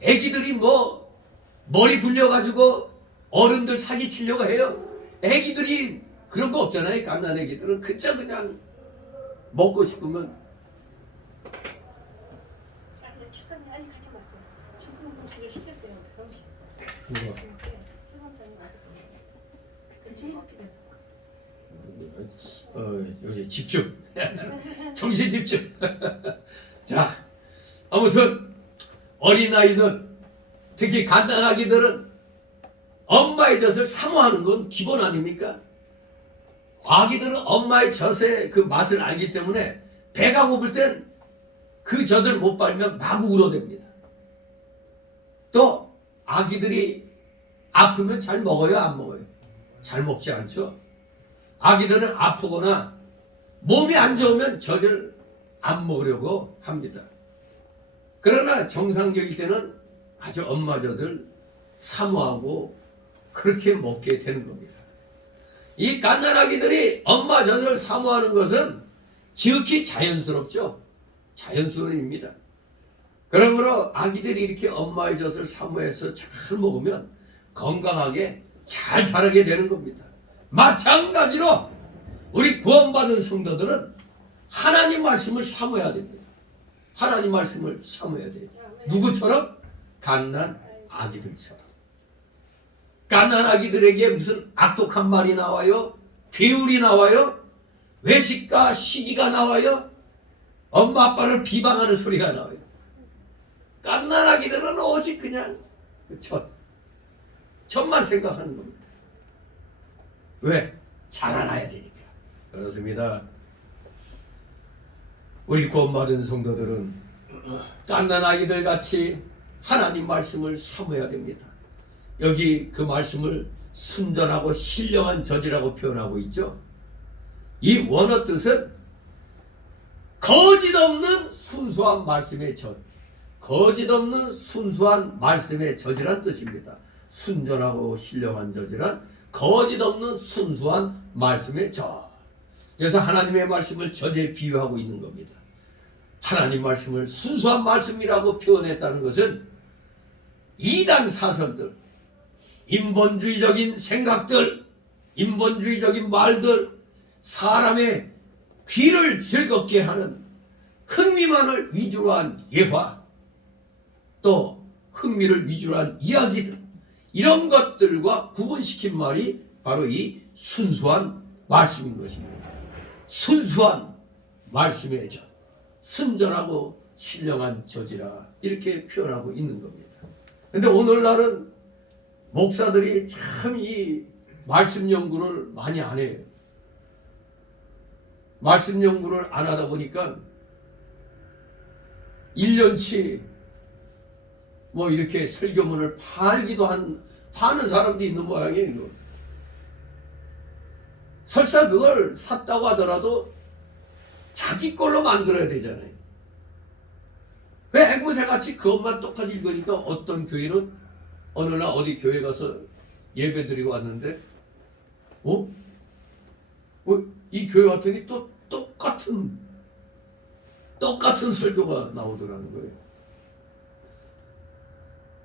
애기들이 뭐 머리 굴려가지고 어른들 사기치려고 해요. 애기들이 그런 거 없잖아요. 갓난 애기들은 그냥 먹고 싶으면. 집사님 아니 가지 마세요. 중국 음식을 시켰대요. 음식. 누가? 여기 집중. 정신 집중. 자, 아무튼 어린아이들, 특히 갓난아기들은 엄마의 젖을 사모하는 건 기본 아닙니까? 아기들은 엄마의 젖의 그 맛을 알기 때문에 배가 고플 땐 그 젖을 못 빨면 마구 울어댑니다. 또 아기들이 아프면 잘 먹어요, 안 먹어요? 잘 먹지 않죠? 아기들은 아프거나 몸이 안 좋으면 젖을 안 먹으려고 합니다. 그러나 정상적일 때는 아주 엄마 젖을 사모하고 그렇게 먹게 되는 겁니다. 이 갓난아기들이 엄마 젖을 사모하는 것은 지극히 자연스럽죠. 자연스러운 일입니다. 그러므로 아기들이 이렇게 엄마의 젖을 사모해서 잘 먹으면 건강하게 잘 자라게 되는 겁니다. 마찬가지로 우리 구원받은 성도들은 하나님 말씀을 사모해야 됩니다. 하나님 말씀을 사모해야 돼요. 누구처럼? 갓난 아기들처럼. 갓난 아기들에게 무슨 악독한 말이 나와요? 괴울이 나와요? 외식과 시기가 나와요? 엄마 아빠를 비방하는 소리가 나와요. 갓난 아기들은 오직 그냥 젖만 생각하는 겁니다. 왜? 자라나야 되니까. 그렇습니다. 우리 구원받은 성도들은 갓난 아기들 같이 하나님 말씀을 사모해야 됩니다. 여기 그 말씀을 순전하고 신령한 젖이라고 표현하고 있죠. 이 원어 뜻은 거짓 없는 순수한 말씀의 젖, 거짓 없는 순수한 말씀의 젖이란 뜻입니다. 순전하고 신령한 젖이란 거짓 없는 순수한 말씀의 젖. 그래서 하나님의 말씀을 젖에 비유하고 있는 겁니다. 하나님 말씀을 순수한 말씀이라고 표현했다는 것은 이단 사설들, 인본주의적인 생각들, 인본주의적인 말들, 사람의 귀를 즐겁게 하는 흥미만을 위주로 한 예화, 또 흥미를 위주로 한 이야기들, 이런 것들과 구분시킨 말이 바로 이 순수한 말씀인 것입니다. 순수한 말씀의 젖, 순전하고 신령한 젖이라 이렇게 표현하고 있는 겁니다. 그런데 오늘날은 목사들이 참 이 말씀 연구를 많이 안 해요. 말씀 연구를 안 하다 보니까 1년치 뭐 이렇게 설교문을 파는 사람도 있는 모양이에요. 이거. 설사 그걸 샀다고 하더라도 자기 걸로 만들어야 되잖아요. 왜 앵무새같이 그것만 똑같이 읽으니까 어떤 교회는 어느 날 어디 교회 가서 예배 드리고 왔는데 이 교회 왔더니 또 똑같은 설교가 나오더라는 거예요.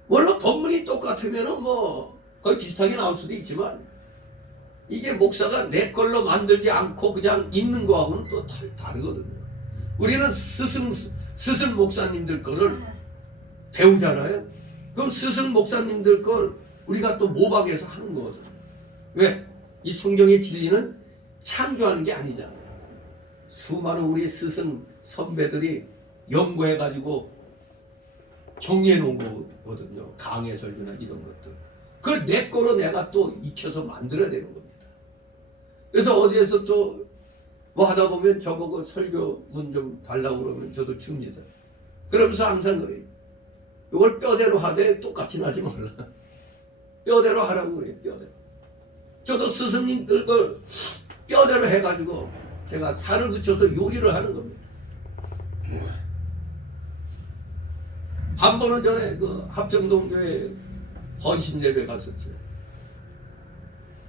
물론 본문이 똑같으면은 뭐 거의 비슷하게 나올 수도 있지만 이게 목사가 내 걸로 만들지 않고 그냥 있는 거하고는 또 다르거든요. 우리는 스승 목사님들 거를 배우잖아요. 그럼 스승 목사님들 걸 우리가 또 모방해서 하는 거거든요. 왜? 이 성경의 진리는 창조하는 게 아니잖아요. 수많은 우리 스승 선배들이 연구해가지고 정리해 놓은 거거든요. 강해 설교나 이런 것들. 그걸 내 거로 내가 또 익혀서 만들어야 되는 겁니다. 그래서 어디에서 또 뭐 하다 보면 저보고 설교문 좀 달라고 그러면 저도 줍니다. 그러면서 항상 그래요. 이걸 뼈대로 하되 똑같이 나지 말라. 뼈대로 하라고 그래요. 뼈대로. 저도 스승님들 걸 뼈대로 해가지고 제가 살을 붙여서 요리를 하는 겁니다. 한 번은 전에 그 합정동교회 헌신예배 갔었죠.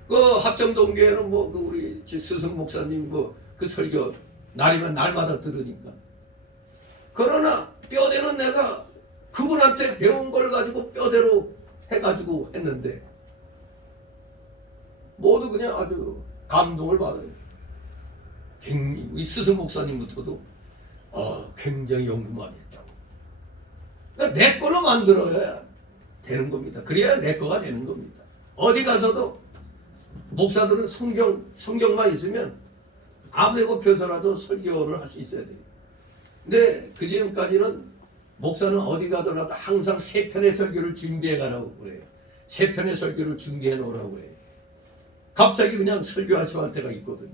그 합정동교회는 뭐 그 우리 스승 목사님 뭐 그 설교 날이면 날마다 들으니까. 그러나 뼈대는 내가 그분한테 배운 걸 가지고 뼈대로 해가지고 했는데 모두 그냥 아주 감동을 받아요. 이 스승 목사님부터도 굉장히 연구 많이 했다고. 그러니까 내 걸로 만들어야 되는 겁니다. 그래야 내 거가 되는 겁니다. 어디 가서도 목사들은 성경만 있으면 아무데고 펴서라도 설교를 할 수 있어야 돼요. 근데 그 지금까지는 목사는 어디 가더라도 항상 3편의 설교를 준비해 가라고 그래요. 3편의 설교를 준비해 놓으라고 그래요. 갑자기 그냥 설교하시고 할 때가 있거든요.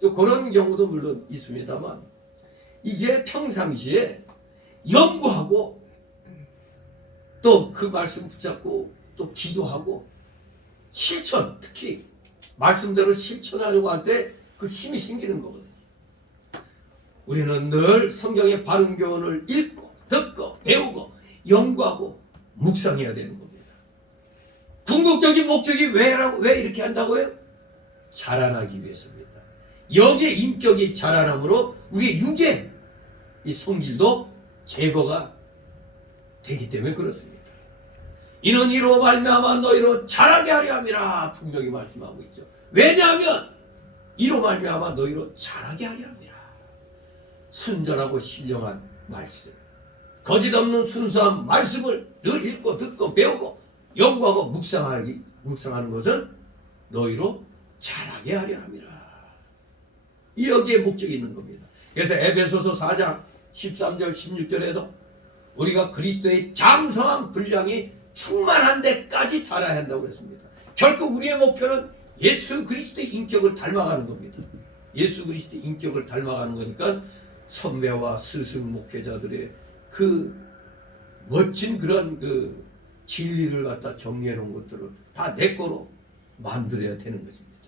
또 그런 경우도 물론 있습니다만 이게 평상시에 연구하고 또 그 말씀 붙잡고 또 기도하고 실천, 특히 말씀대로 실천하려고 할 때 그 힘이 생기는 거거든요. 우리는 늘 성경의 바른 교훈을 읽고 듣고 배우고 연구하고 묵상해야 되는 겁니다. 궁극적인 목적이 왜 이렇게 한다고요? 자라나기 위해서입니다. 여기에 인격이 자라남으로 우리의 육의 이 성질도 제거가 되기 때문에 그렇습니다. 이는 이로 말미암아 너희로 자라게 하려 함이라 분명히 말씀하고 있죠. 왜냐하면 이로 말미암아 너희로 자라게 하려 함이라. 순전하고 신령한 말씀, 거짓 없는 순수한 말씀을 늘 읽고 듣고 배우고 연구하고 묵상하는 것은 너희로 자라게 하려 함이라. 여기에 목적이 있는 겁니다. 그래서 에베소서 4장 13절 16절에도 우리가 그리스도의 장성한 분량이 충만한 데까지 자라야 한다고 했습니다. 결국 우리의 목표는 예수 그리스도의 인격을 닮아가는 겁니다. 예수 그리스도의 인격을 닮아가는 거니까 선배와 스승 목회자들의 그 멋진 그런 그 진리를 갖다 정리해 놓은 것들을 다 내 거로 만들어야 되는 것입니다.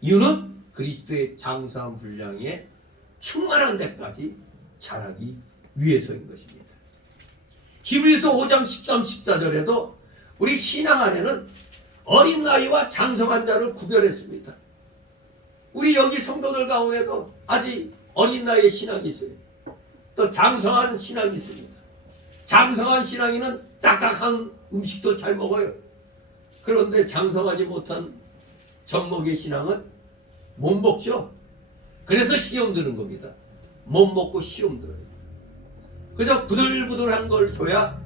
이유는 그리스도의 장성한 분량에 충만한 데까지 자라기 위해서인 것입니다. 히브리서 5장 13, 14절에도 우리 신앙 안에는 어린 나이와 장성한 자를 구별했습니다. 우리 여기 성도들 가운데도 아직 어린 나이의 신앙이 있어요. 또 장성한 신앙이 있습니다. 장성한 신앙인은 딱딱한 음식도 잘 먹어요. 그런데 장성하지 못한 젖먹이의 신앙은 못 먹죠. 그래서 시험 드는 겁니다. 못 먹고 시험 들어요. 그저 부들부들한 걸 줘야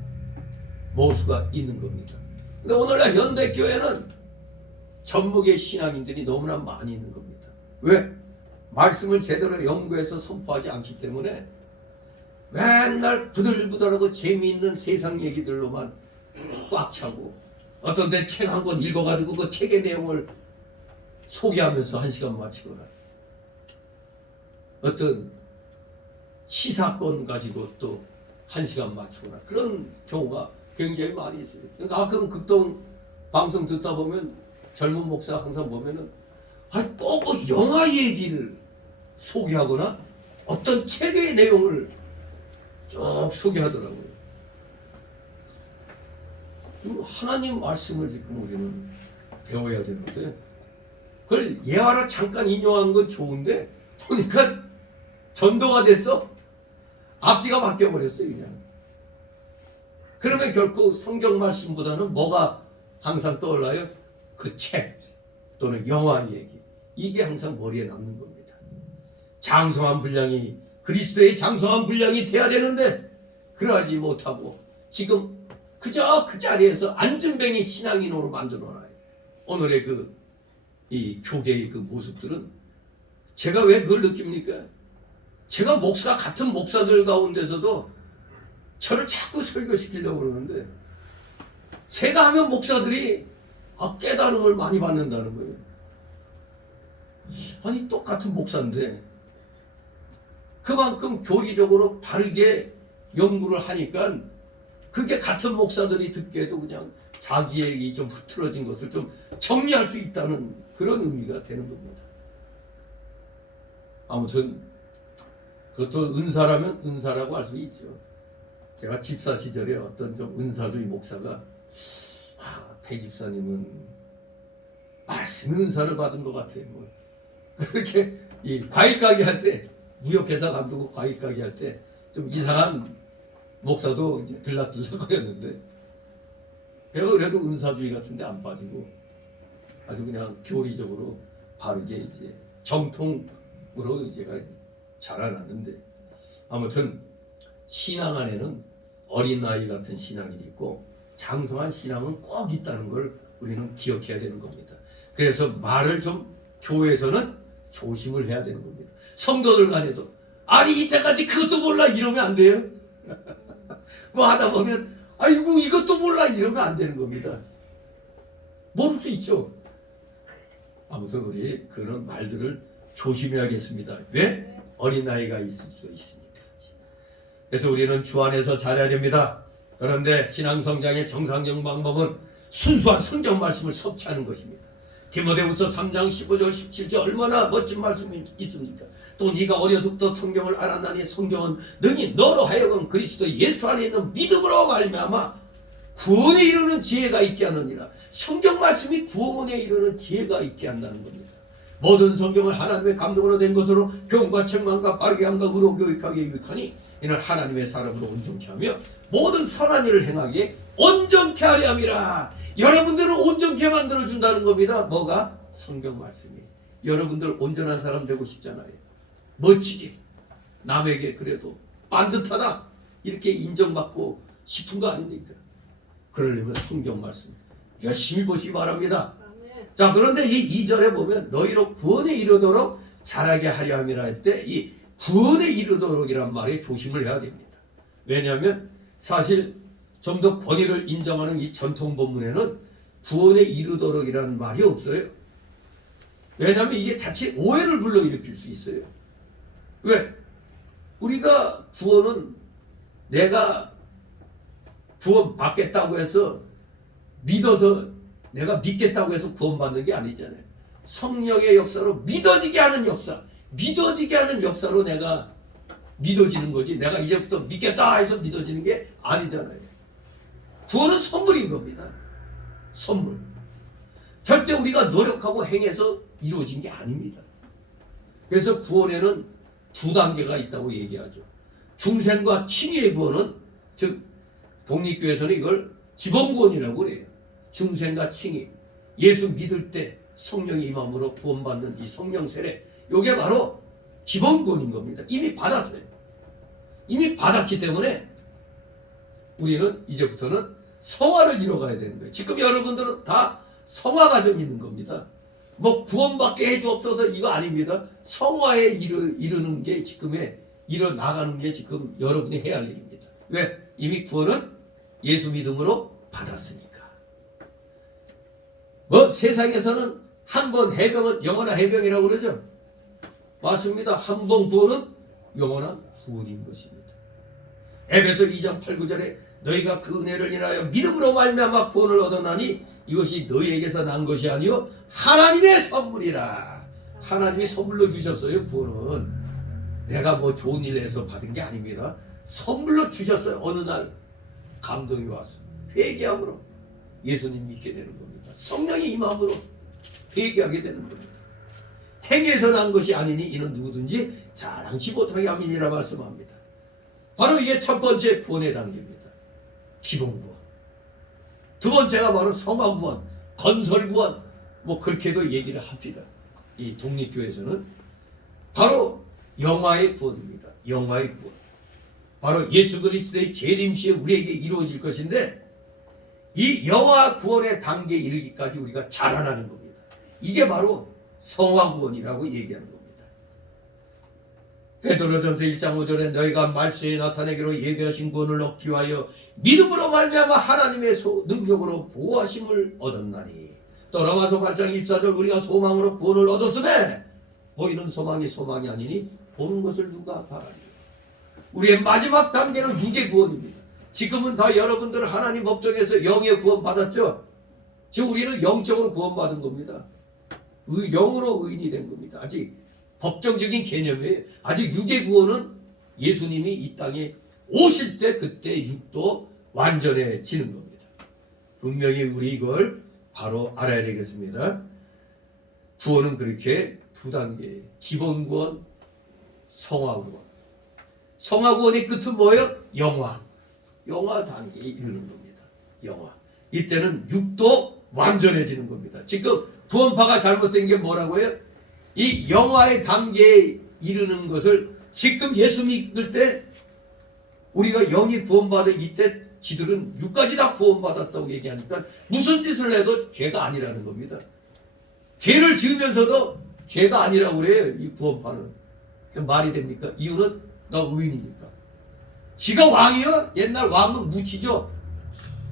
먹을 수가 있는 겁니다. 근데 오늘날 현대교회는 젖먹이의 신앙인들이 너무나 많이 있는 겁니다. 왜? 말씀을 제대로 연구해서 선포하지 않기 때문에 맨날 부들부들하고 재미있는 세상 얘기들로만 꽉 차고 어떤 데 책 한 권 읽어가지고 그 책의 내용을 소개하면서 1시간 마치거나 어떤 시사건 가지고 또 1시간 마치거나 그런 경우가 굉장히 많이 있어요. 그러니까 가끔 극동 방송 듣다 보면 젊은 목사 항상 보면은 뭐 영화 얘기를 소개하거나 어떤 책의 내용을 쭉 소개하더라고요. 하나님 말씀을 지금 우리는 배워야 되는데 그걸 예화로 잠깐 인용하는 건 좋은데 보니까 전도가 됐어. 앞뒤가 바뀌어버렸어요 그냥. 그러면 결코 성경 말씀보다는 뭐가 항상 떠올라요? 그 책 또는 영화 얘기. 이게 항상 머리에 남는 겁니다. 장성한 분량이 그리스도의 장성한 분량이 돼야 되는데 그러하지 못하고 지금 그저 그 자리에서 안준뱅이 신앙인으로 만들어놔요. 오늘의 이 교계의 그 모습들은 제가 왜 그걸 느낍니까? 제가 같은 목사들 가운데서도 저를 자꾸 설교시키려고 그러는데 제가 하면 목사들이 깨달음을 많이 받는다는 거예요. 아니 똑같은 목사인데 그만큼 교리적으로 바르게 연구를 하니까 그게 같은 목사들이 듣기에도 그냥 자기의 좀 흐트러진 것을 좀 정리할 수 있다는 그런 의미가 되는 겁니다. 아무튼 그것도 은사라면 은사라고 할 수 있죠. 제가 집사 시절에 어떤 좀 은사주의 목사가 배 집사님은 말씀 은사를 받은 것 같아요. 뭐. 그렇게 이 과일 가게 할 때 무역회사 감독 과일 가게 할 때 좀 이상한 목사도 이제 들락거렸는데 내가 그래도 은사주의 같은데 안 빠지고 아주 그냥 교리적으로 바르게 이제 정통으로 제가 자라났는데 아무튼 신앙 안에는 어린아이 같은 신앙이 있고 장성한 신앙은 꼭 있다는 걸 우리는 기억해야 되는 겁니다. 그래서 말을 좀 교회에서는 조심을 해야 되는 겁니다. 성도들 간에도 아니 이때까지 그것도 몰라 이러면 안 돼요. 뭐 하다 보면 아이고 이것도 몰라 이러면 안 되는 겁니다. 모를 수 있죠. 아무튼 우리 그런 말들을 조심해야겠습니다. 왜? 어린아이가 있을 수 있으니까. 그래서 우리는 주 안에서 잘해야 됩니다. 그런데 신앙성장의 정상적 방법은 순수한 성경 말씀을 섭취하는 것입니다. 디모데후서 3장 15절 17절 얼마나 멋진 말씀이 있습니까? 또 네가 어려서부터 성경을 알았나니 성경은 능히 너로 하여금 그리스도 예수 안에 있는 믿음으로 말미암아 구원에 이르는 지혜가 있게 하느니라. 성경 말씀이 구원에 이르는 지혜가 있게 한다는 겁니다. 모든 성경을 하나님의 감동으로 된 것으로 교훈과 책망과 바르게 함과 의로 교육하게 유익하니 이는 하나님의 사람으로 온전케 하며 모든 선한 일을 행하기에 온전케 하려 함이라. 여러분들을 온전케 만들어준다는 겁니다. 뭐가? 성경 말씀이. 여러분들 온전한 사람 되고 싶잖아요. 멋지게 남에게 그래도 반듯하다 이렇게 인정받고 싶은 거 아닙니까? 그러려면 성경 말씀 열심히 보시기 바랍니다. 자, 그런데 이 2절에 보면 너희로 구원에 이르도록 자라게 하려 함이라 할 때 이 구원에 이르도록이란 말에 조심을 해야 됩니다. 왜냐하면 사실 좀 더 권위를 인정하는 이 전통 본문에는 구원에 이르도록이라는 말이 없어요. 왜냐하면 이게 자칫 오해를 불러일으킬 수 있어요. 왜? 우리가 구원은 내가 구원 받겠다고 해서 믿어서 내가 믿겠다고 해서 구원받는 게 아니잖아요. 성령의 역사로 믿어지게 하는 역사, 믿어지게 하는 역사로 내가 믿어지는 거지 내가 이제부터 믿겠다 해서 믿어지는 게 아니잖아요. 구원은 선물인 겁니다. 선물. 절대 우리가 노력하고 행해서 이루어진 게 아닙니다. 그래서 구원에는 두 단계가 있다고 얘기하죠. 중생과 칭의의 구원은 즉 독립교회에서는 이걸 지범구원이라고 그래요. 중생과 칭의, 예수 믿을 때 성령의 임함으로 구원받는 이 성령 세례, 이게 바로 기본구원인 겁니다. 이미 받았어요. 이미 받았기 때문에 우리는 이제부터는 성화를 이뤄가야 되는 거예요. 지금 여러분들은 다 성화 과정이 있는 겁니다. 뭐 구원받게 해주옵소서 이거 아닙니다. 성화에 이르는 게 지금에 일어나가는 게 지금 여러분이 해야 할 일입니다. 왜? 이미 구원은 예수 믿음으로 받았으니까. 세상에서는 한 번 해병은 영원한 해병이라고 그러죠. 맞습니다. 한 번 구원은 영원한 구원인 것입니다. 에베소 2장 8, 9절에 너희가 그 은혜를 인하여 믿음으로 말미암아 구원을 얻었나니 이것이 너희에게서 난 것이 아니요 하나님의 선물이라. 하나님이 선물로 주셨어요. 구원은 내가 뭐 좋은 일 해서 받은 게 아닙니다. 선물로 주셨어요. 어느 날 감동이 와서 회개함으로 예수님 믿게 되는 겁니다. 성령이 임함으로 회개하게 되는 겁니다. 행에서 난 것이 아니니 이는 누구든지 자랑치 못하게 함이니라 말씀합니다. 바로 이게 첫 번째 구원의 단계입니다. 기본 구원. 두 번째가 바로 성화 구원, 건설 구원, 뭐 그렇게도 얘기를 합니다. 이 독립교회에서는 바로 영화의 구원입니다. 영화의 구원. 바로 예수 그리스도의 재림 시에 우리에게 이루어질 것인데 이 영화 구원의 단계에 이르기까지 우리가 자라나는 겁니다. 이게 바로 성화 구원이라고 얘기하는 겁니다. 베드로전서 1장 5절에 너희가 말세에 나타내기로 예비하신 구원을 얻기 위하여 믿음으로 말미암아 하나님의 능력으로 보호하심을 얻었나니 또 로마서 8장 24절 우리가 소망으로 구원을 얻었으매 보이는 소망이 소망이 아니니 보는 것을 누가 바라니. 우리의 마지막 단계는 육의 구원입니다. 지금은 다 여러분들 하나님 법정에서 영의 구원 받았죠. 지금 우리는 영적으로 구원받은 겁니다. 영으로 의인이 된 겁니다. 아직 법정적인 개념이에요. 아직 육의 구원은 예수님이 이 땅에 오실 때 그때 육도 완전해지는 겁니다. 분명히 우리 이걸 바로 알아야 되겠습니다. 구원은 그렇게 두 단계, 기본 구원, 성화 구원. 성화 구원의 끝은 뭐예요? 영화. 영화 단계에 이르는 겁니다. 영화. 이때는 육도 완전해지는 겁니다. 지금 구원파가 잘못된 게 뭐라고요? 이 영화의 단계에 이르는 것을 지금 예수 믿을 때 우리가 영이 구원받은 이때 지들은 육까지 다 구원받았다고 얘기하니까 무슨 짓을 해도 죄가 아니라는 겁니다. 죄를 지으면서도 죄가 아니라고 그래요. 이 구원파는. 말이 됩니까? 이유는 나 의인이니까. 지가 왕이요? 옛날 왕은 무치죠.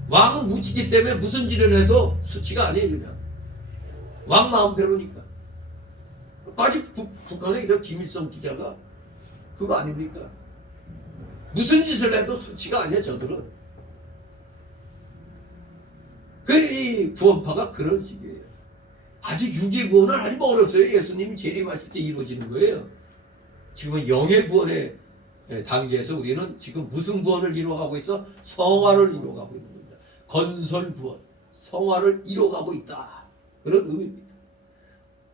왕은 무치기 때문에 무슨 짓을 해도 수치가 아니에요. 그냥 왕 마음대로니까. 아직 북한의 저 김일성 기자가 그거 아닙니까? 무슨 짓을 해도 수치가 아니야. 저들은. 이 구원파가 그런 식이에요. 아직 육의 구원은 아직 멀었어요. 예수님이 재림하실 때 이루어지는 거예요. 지금은 영의 구원의 단계에서 우리는 지금 무슨 구원을 이루어가고 있어? 성화를 이루어가고 있는 겁니다. 건설 구원, 성화를 이루어가고 있다. 그런 의미입니다.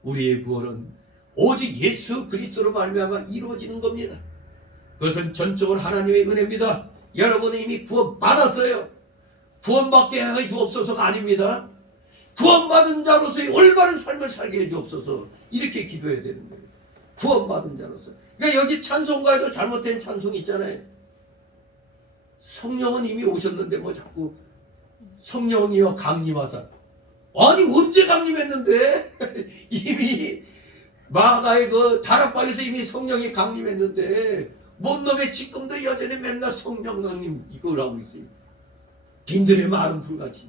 우리의 구원은 오직 예수 그리스도로 말미암아 이루어지는 겁니다. 그것은 전적으로 하나님의 은혜입니다. 여러분은 이미 구원 받았어요. 구원받게 해 주옵소서가 아닙니다. 구원받은 자로서의 올바른 삶을 살게 해 주옵소서. 이렇게 기도해야 되는 거예요. 구원받은 자로서. 그러니까 여기 찬송가에도 잘못된 찬송이 있잖아요. 성령은 이미 오셨는데 뭐 자꾸 성령이여 강림하사. 아니 언제 강림했는데? 이미 마가의 그 다락방에서 이미 성령이 강림했는데 뭔 놈의 지금도 여전히 맨날 성령 강림 이걸 하고 있어요. 빈들의 마른 불같이.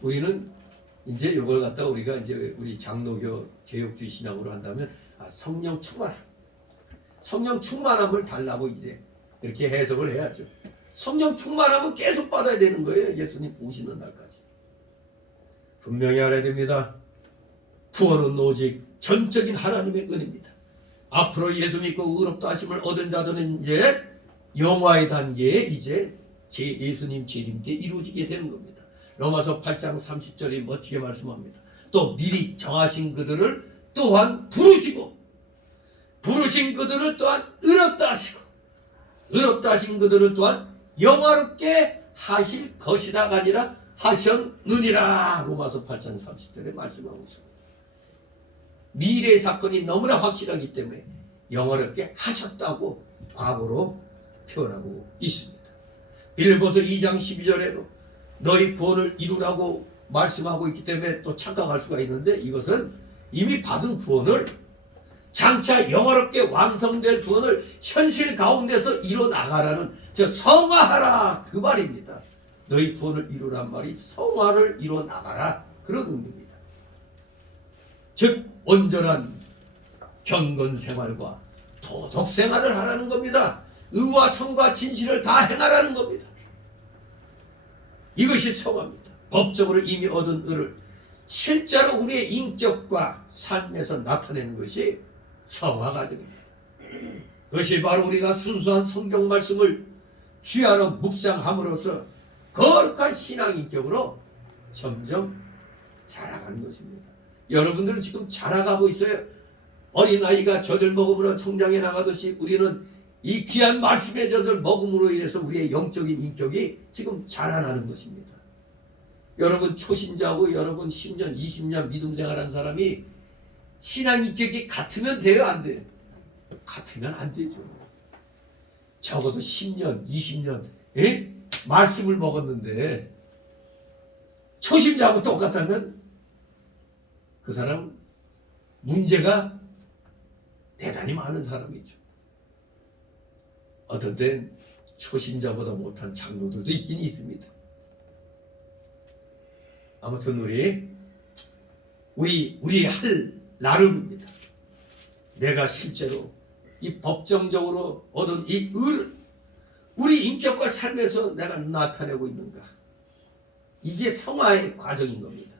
우리는 이제 이걸 갖다 우리가 이제 우리 장로교 개혁주의 신앙으로 한다면 성령 충만함. 성령 충만함을 달라고 이제 이렇게 해석을 해야죠. 성령 충만함은 계속 받아야 되는 거예요. 예수님 오시는 날까지. 분명히 알아야 됩니다. 구원은 오직 전적인 하나님의 은혜입니다. 앞으로 예수 믿고 의롭다 하심을 얻은 자들은 이제 영화의 단계에 이제 예수님 재림 때 이루어지게 되는 겁니다. 로마서 8장 30절에 멋지게 말씀합니다. 또 미리 정하신 그들을 또한 부르시고 부르신 그들을 또한 의롭다 하시고 의롭다 하신 그들을 또한 영화롭게 하실 것이다가 아니라 하셨느니라. 로마서 8장 30절에 말씀하고 있습니다. 미래의 사건이 너무나 확실하기 때문에 영화롭게 하셨다고 과거로 표현하고 있습니다. 빌립보서 2장 12절에도 너희 구원을 이루라고 말씀하고 있기 때문에 또 착각할 수가 있는데 이것은 이미 받은 구원을 장차 영화롭게 완성될 구원을 현실 가운데서 이뤄나가라는 저 성화하라 그 말입니다. 너희 구원을 이루란 말이 성화를 이루어 나가라, 그런 의미입니다. 즉 온전한 경건 생활과 도덕 생활을 하라는 겁니다. 의와 성과 진실을 다 행하라는 겁니다. 이것이 성화입니다. 법적으로 이미 얻은 의를 실제로 우리의 인격과 삶에서 나타내는 것이 성화 과정입니다. 그것이 바로 우리가 순수한 성경 말씀을 주야로 묵상함으로써 거룩한 신앙 인격으로 점점 자라가는 것입니다. 여러분들은 지금 자라가고 있어요. 어린아이가 젖을 먹음으로 성장해 나가듯이 우리는 이 귀한 말씀의 젖을 먹음으로 인해서 우리의 영적인 인격이 지금 자라나는 것입니다. 여러분 초신자하고 여러분 10년, 20년 믿음 생활한 사람이 신앙 인격이 같으면 돼요, 안 돼요? 같으면 안 되죠. 적어도 10년, 20년 말씀을 먹었는데 초심자하고 똑같다면 그 사람 문제가 대단히 많은 사람이죠. 어떤 땐 초신자보다 못한 장로들도 있긴 있습니다. 아무튼 우리 할 나름입니다. 내가 실제로 이 법정적으로 얻은 이 의를 우리 인격과 삶에서 내가 나타내고 있는가? 이게 성화의 과정인 겁니다.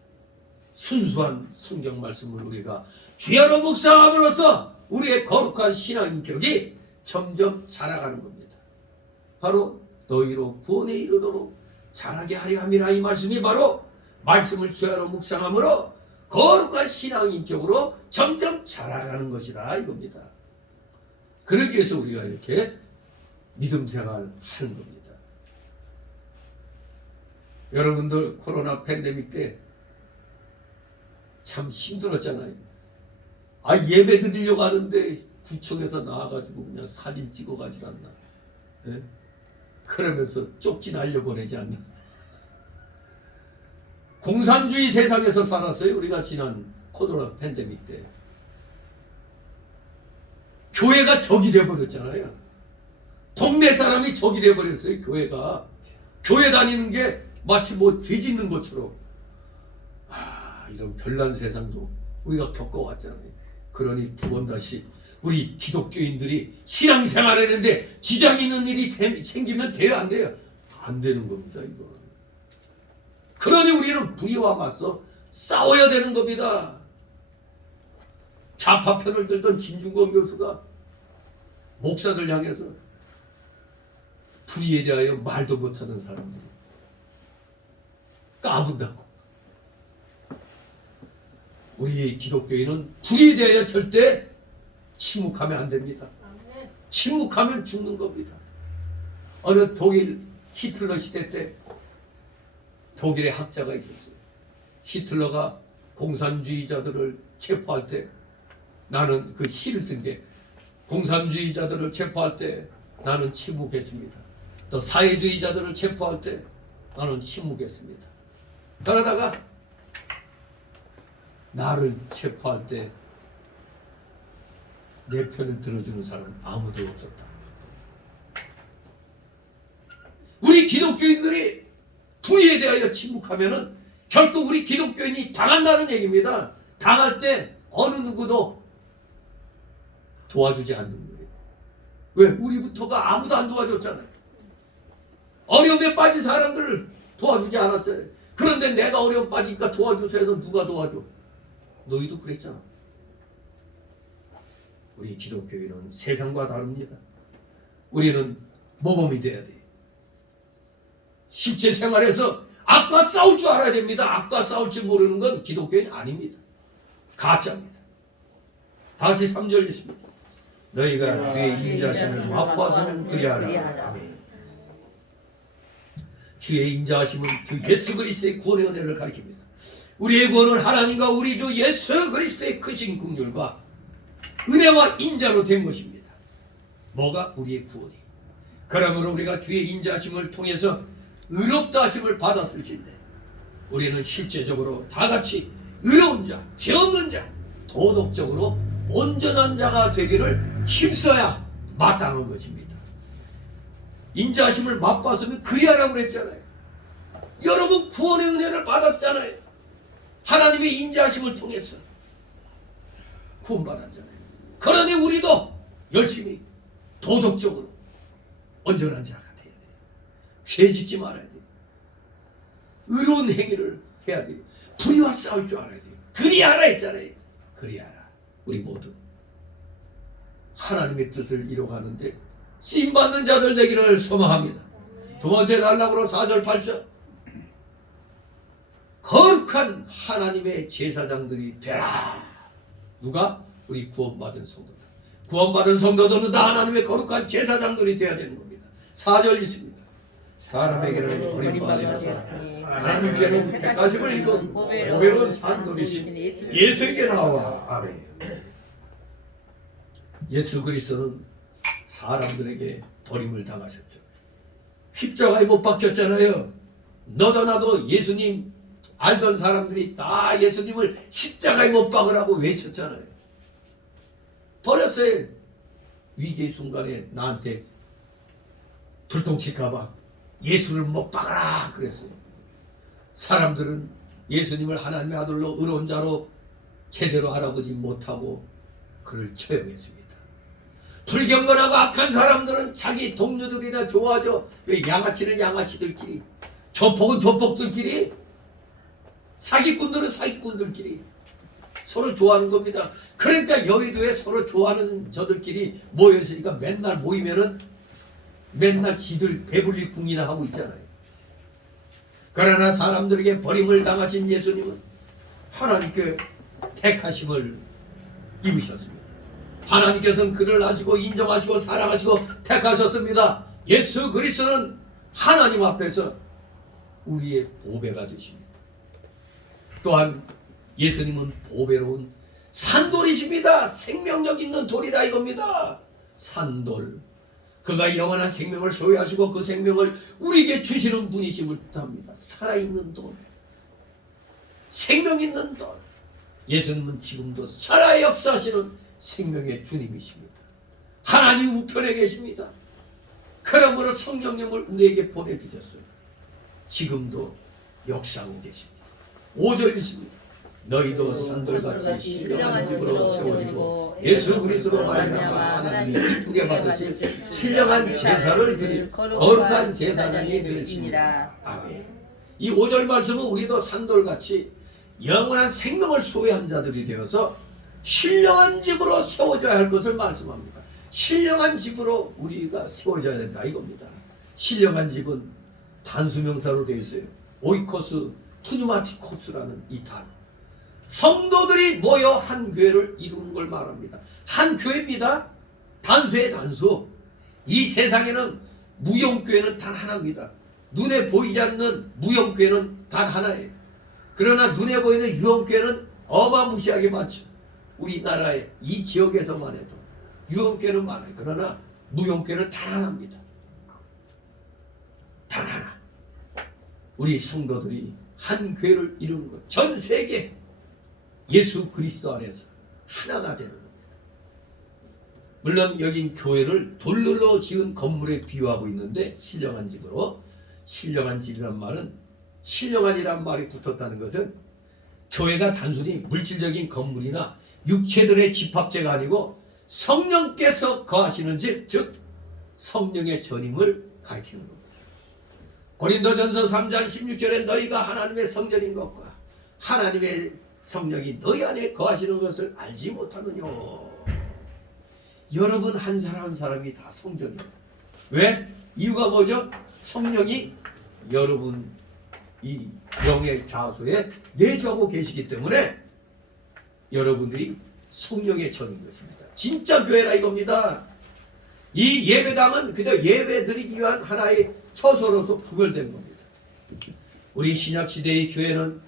순수한 성경 말씀을 우리가 주야로 묵상함으로써 우리의 거룩한 신앙 인격이 점점 자라가는 겁니다. 바로 너희로 구원에 이르도록 자라게 하려 함이라. 이 말씀이 바로 말씀을 주야로 묵상함으로 거룩한 신앙 인격으로 점점 자라가는 것이다, 이겁니다. 그러기 위해서 우리가 이렇게 믿음 생활을 하는 겁니다. 여러분들 코로나 팬데믹 때 참 힘들었잖아요. 예배 드리려고 하는데 구청에서 나와가지고 그냥 사진 찍어가지고 않나. 네? 그러면서 쪽지 날려보내지 않나. 공산주의 세상에서 살았어요. 우리가 지난 코로나 팬데믹 때. 교회가 적이 돼버렸잖아요. 동네 사람이 적이 돼버렸어요. 교회가. 교회 다니는 게 마치 뭐 죄 짓는 것처럼. 이런 별난 세상도 우리가 겪어왔잖아요. 그러니 두 번 다시 우리 기독교인들이 신앙생활 했는데 지장 있는 일이 생기면 돼요, 안 돼요? 안 되는 겁니다, 이거. 그러니 우리는 불의와 맞서 싸워야 되는 겁니다. 좌파 편을 들던 진중권 교수가 목사들 향해서 불의에 대하여 말도 못하는 사람들이 까분다고. 우리 기독교인은 불의에 대하여 절대 침묵하면 안 됩니다. 침묵하면 죽는 겁니다. 어느 독일 히틀러 시대 때 독일의 학자가 있었어요. 히틀러가 공산주의자들을 체포할 때 나는 그 시를 쓴 게 공산주의자들을 체포할 때 나는 침묵했습니다. 또 사회주의자들을 체포할 때 나는 침묵했습니다. 그러다가 나를 체포할 때 내 편을 들어주는 사람은 아무도 없었다. 우리 기독교인들이 불의에 대하여 침묵하면은 결국 우리 기독교인이 당한다는 얘기입니다. 당할 때 어느 누구도 도와주지 않는 거예요. 왜? 우리부터가 아무도 안 도와줬잖아요. 어려움에 빠진 사람들을 도와주지 않았잖아요. 그런데 내가 어려움 빠지니까 도와주세요. 누가 도와줘? 너희도 그랬잖아. 우리 기독교인은 세상과 다릅니다. 우리는 모범이 돼야 돼요. 실제 생활에서 악과 싸울 줄 알아야 됩니다. 악과 싸울 줄 모르는 건 기독교인 아닙니다. 가짜입니다. 다 같이 3절 있습니다. 너희가 주의 인자하심을 맛보아서는 그리하라. 아멘. 주의 인자하심은 주 예수 그리스도의 구원의 은혜를 가리킵니다. 우리의 구원은 하나님과 우리 주 예수 그리스도의 크신 긍휼과 은혜와 인자로 된 것입니다. 뭐가? 우리의 구원이. 그러므로 우리가 주의 인자하심을 통해서 의롭다 하심을 받았을진데 우리는 실제적으로 다 같이 의로운 자, 죄 없는 자, 도덕적으로 온전한 자가 되기를 힘써야 마땅한 것입니다. 인자하심을 맛봤으면 그리하라고 그랬잖아요. 여러분 구원의 은혜를 받았잖아요. 하나님의 인자하심을 통해서 구원받았잖아요. 그러니 우리도 열심히 도덕적으로 온전한 자가 돼야 돼요. 죄 짓지 말아야 돼요. 의로운 행위를 해야 돼요. 불의와 싸울 줄 알아야 돼요. 그리하라 했잖아요. 그리하라. 우리 모두 하나님의 뜻을 이뤄가는데 쓰임받는 자들 되기를 소망합니다. 두 번째 단락으로 4절 8절 거룩한 하나님의 제사장들이 되라. 누가? 우리 구원받은 성도들. 구원받은 성도들은 다 하나님의 거룩한 제사장들이 되어야 되는 겁니다. 4절 있습니다. 사람에게는 버림받았으니 하나님께는 택하심을 입은 보배로운 산돌이신 예수에게 나와. 아멘. 예수 그리스도는 사람들에게 버림을 당하셨죠. 십자가에 못 박혔잖아요. 너도 나도 예수님 알던 사람들이 다 예수님을 십자가에 못 박으라고 외쳤잖아요. 버렸어요. 위기의 순간에 나한테 불통칠까봐 예수를 못 박아라 그랬어요. 사람들은 예수님을 하나님의 아들로 의로운 자로 제대로 알아보지 못하고 그를 처형했습니다. 불경건하고 악한 사람들은 자기 동료들이나 좋아하죠. 왜 양아치는 양아치들끼리, 조폭은 조폭들끼리, 사기꾼들은 사기꾼들끼리 서로 좋아하는 겁니다. 그러니까 여의도에 서로 좋아하는 저들끼리 모여있으니까 맨날 모이면은 맨날 지들 배불리 궁이나 하고 있잖아요. 그러나 사람들에게 버림을 당하신 예수님은 하나님께 택하심을 입으셨습니다. 하나님께서는 그를 아시고 인정하시고 사랑하시고 택하셨습니다. 예수 그리스도는 하나님 앞에서 우리의 보배가 되십니다. 또한 예수님은 보배로운 산돌이십니다. 생명력 있는 돌이라 이겁니다. 산돌. 그가 영원한 생명을 소유하시고 그 생명을 우리에게 주시는 분이심을 뜻합니다. 살아있는 돌. 생명 있는 돌. 예수님은 지금도 살아 역사하시는 생명의 주님이십니다. 하나님 우편에 계십니다. 그러므로 성령님을 우리에게 보내주셨어요. 지금도 역사하고 계십니다. 5절이십니다. 너희도 산돌같이 신령한 집으로 세워지고 예수 그리스도로 말미암아 하나님이 기쁘게 받으실 신령한 제사를 드릴 거룩한 제사장이 되시니라. 아멘. 이 5절 말씀은 우리도 산돌같이 영원한 생명을 소유한 자들이 되어서 신령한 집으로 세워져야 할 것을 말씀합니다. 신령한 집으로 우리가 세워져야 된다 이겁니다. 신령한 집은 단수명사로 되어 있어요. 오이코스, 투누마티코스라는 이 단어. 성도들이 모여 한 교회를 이루는 걸 말합니다. 한 교회입니다. 단수의 단수. 이 세상에는 무용교회는 단 하나입니다. 눈에 보이지 않는 무용교회는 단 하나예요. 그러나 눈에 보이는 유형교회는 어마무시하게 많죠. 우리나라의 이 지역에서만 해도 유형교회는 많아요. 그러나 무용교회는 단 하나입니다. 단 하나. 우리 성도들이 한 교회를 이루는 것. 전 세계 예수 그리스도 안에서 하나가 되는 겁니다. 물론 여긴 교회를 돌로 지은 건물에 비유하고 있는데 신령한 집으로. 신령한 집이란 말은 신령한이란 말이 붙었다는 것은 교회가 단순히 물질적인 건물이나 육체들의 집합체가 아니고 성령께서 거하시는 집, 즉 성령의 전임을 가리키는 겁니다. 고린도전서 3장 16절에 너희가 하나님의 성전인 것과 하나님의 성령이 너희 안에 거하시는 것을 알지 못하느냐. 여러분 한 사람 한 사람이 다 성전이에요. 왜? 이유가 뭐죠? 성령이 여러분 이 영의 좌소에 내주하고 계시기 때문에 여러분들이 성령의 전인 것입니다. 진짜 교회라 이겁니다. 이 예배당은 그저 예배 드리기 위한 하나의 처소로서 구별된 겁니다. 우리 신약시대의 교회는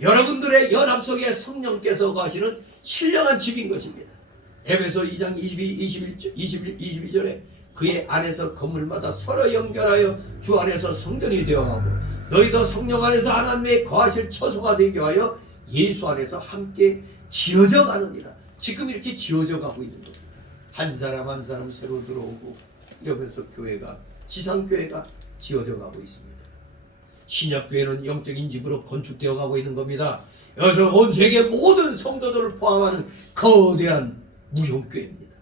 여러분들의 연합 속에 성령께서 거하시는 신령한 집인 것입니다. 에베소 2장 22절에 그의 안에서 건물마다 서로 연결하여 주 안에서 성전이 되어가고 너희도 성령 안에서 하나님의 거하실 처소가 되게 하여 예수 안에서 함께 지어져 가느니라. 지금 이렇게 지어져 가고 있는 겁니다. 한 사람 한 사람 새로 들어오고 이러면서 교회가 지상교회가 지어져 가고 있습니다. 신약교회는 영적인 집으로 건축되어 가고 있는 겁니다. 여기서 온 세계 모든 성도들을 포함하는 거대한 무형교회입니다.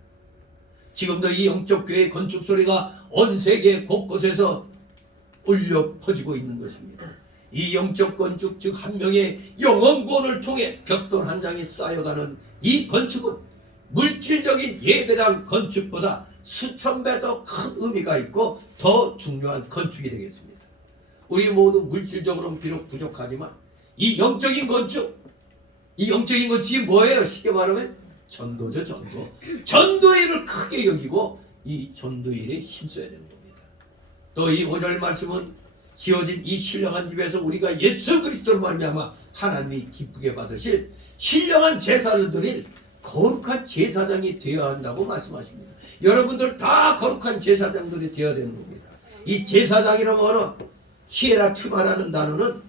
지금도 이 영적 교회의 건축 소리가 온 세계 곳곳에서 울려 퍼지고 있는 것입니다. 이 영적 건축 즉 한 명의 영혼 구원을 통해 벽돌 한 장이 쌓여가는 이 건축은 물질적인 예배당 건축보다 수천 배 더 큰 의미가 있고 더 중요한 건축이 되겠습니다. 우리 모두 물질적으로는 비록 부족하지만 이 영적인 건축, 이 영적인 건축이 뭐예요? 쉽게 말하면 전도죠. 전도. 전도의 일을 크게 여기고 이 전도의 일에 힘써야 되는 겁니다. 또 이 5절 말씀은 지어진 이 신령한 집에서 우리가 예수 그리스도를 말미암아 하나님이 기쁘게 받으실 신령한 제사를 드릴 거룩한 제사장이 되어야 한다고 말씀하십니다. 여러분들 다 거룩한 제사장들이 되어야 되는 겁니다. 이 제사장이라는 말은 히에라티마라는 단어는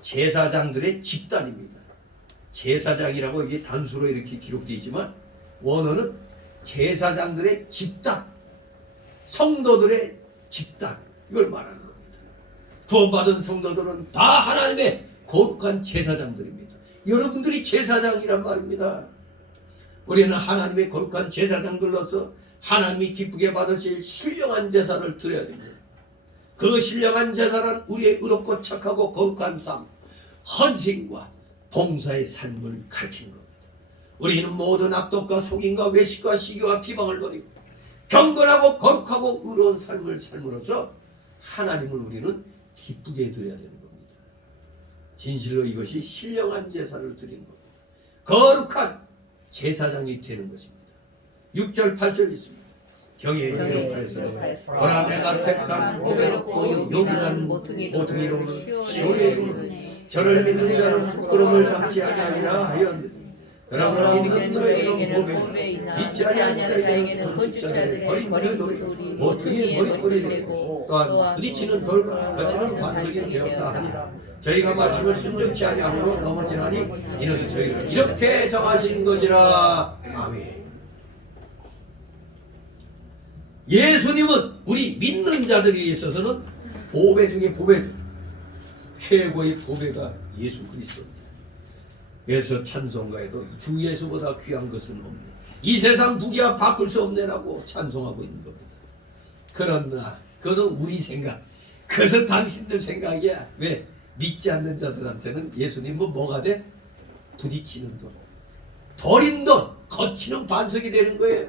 제사장들의 집단입니다. 제사장이라고 이게 단수로 이렇게 기록되어 있지만 원어는 제사장들의 집단, 성도들의 집단, 이걸 말하는 겁니다. 구원받은 성도들은 다 하나님의 거룩한 제사장들입니다. 여러분들이 제사장이란 말입니다. 우리는 하나님의 거룩한 제사장들로서 하나님이 기쁘게 받으실 신령한 제사를 드려야 됩니다. 그 신령한 제사는 우리의 의롭고 착하고 거룩한 삶, 헌신과 봉사의 삶을 가르치는 겁니다. 우리는 모든 악독과 속임과 외식과 시기와 비방을 버리고 경건하고 거룩하고 의로운 삶을 삶으로써 하나님을 우리는 기쁘게 드려야 되는 겁니다. 진실로 이것이 신령한 제사를 드리는 겁니다. 거룩한 제사장이 되는 것입니다. 6절 8절 있습니다. 경외에 기록하였으니 오라 내가 택한 보배롭고 용인한 모퉁이로는 시온에 이르노니 저를 믿는 자는 부끄러움을 당치 아니하리라 하였느니라. 그러므로 믿는 너희에게는 보배이나 믿지 아니하는 자에게는 건축자들의 버린 돌이 모퉁이의 머릿돌이 되고 또한 부딪히는 돌과 거치는 반석이 되었다 하니라. 저희가 말씀을 순종치 아니함으로 넘어지나니 이는 저희를 이렇게 정하신 것이라. 아멘. 예수님은 우리 믿는 자들에 있어서는 보배 중에 보배, 최고의 보배가 예수 그리스도입니다. 그래서 찬송가에도 주 예수보다 귀한 것은 없네, 이 세상 부귀와 바꿀 수 없네라고 찬송하고 있는 겁니다. 그러나 그것은 우리 생각, 그것은 당신들 생각이야. 왜? 믿지 않는 자들한테는 예수님은 뭐가 돼? 부딪히는 돈, 버린 돈, 거치는 반석이 되는 거예요.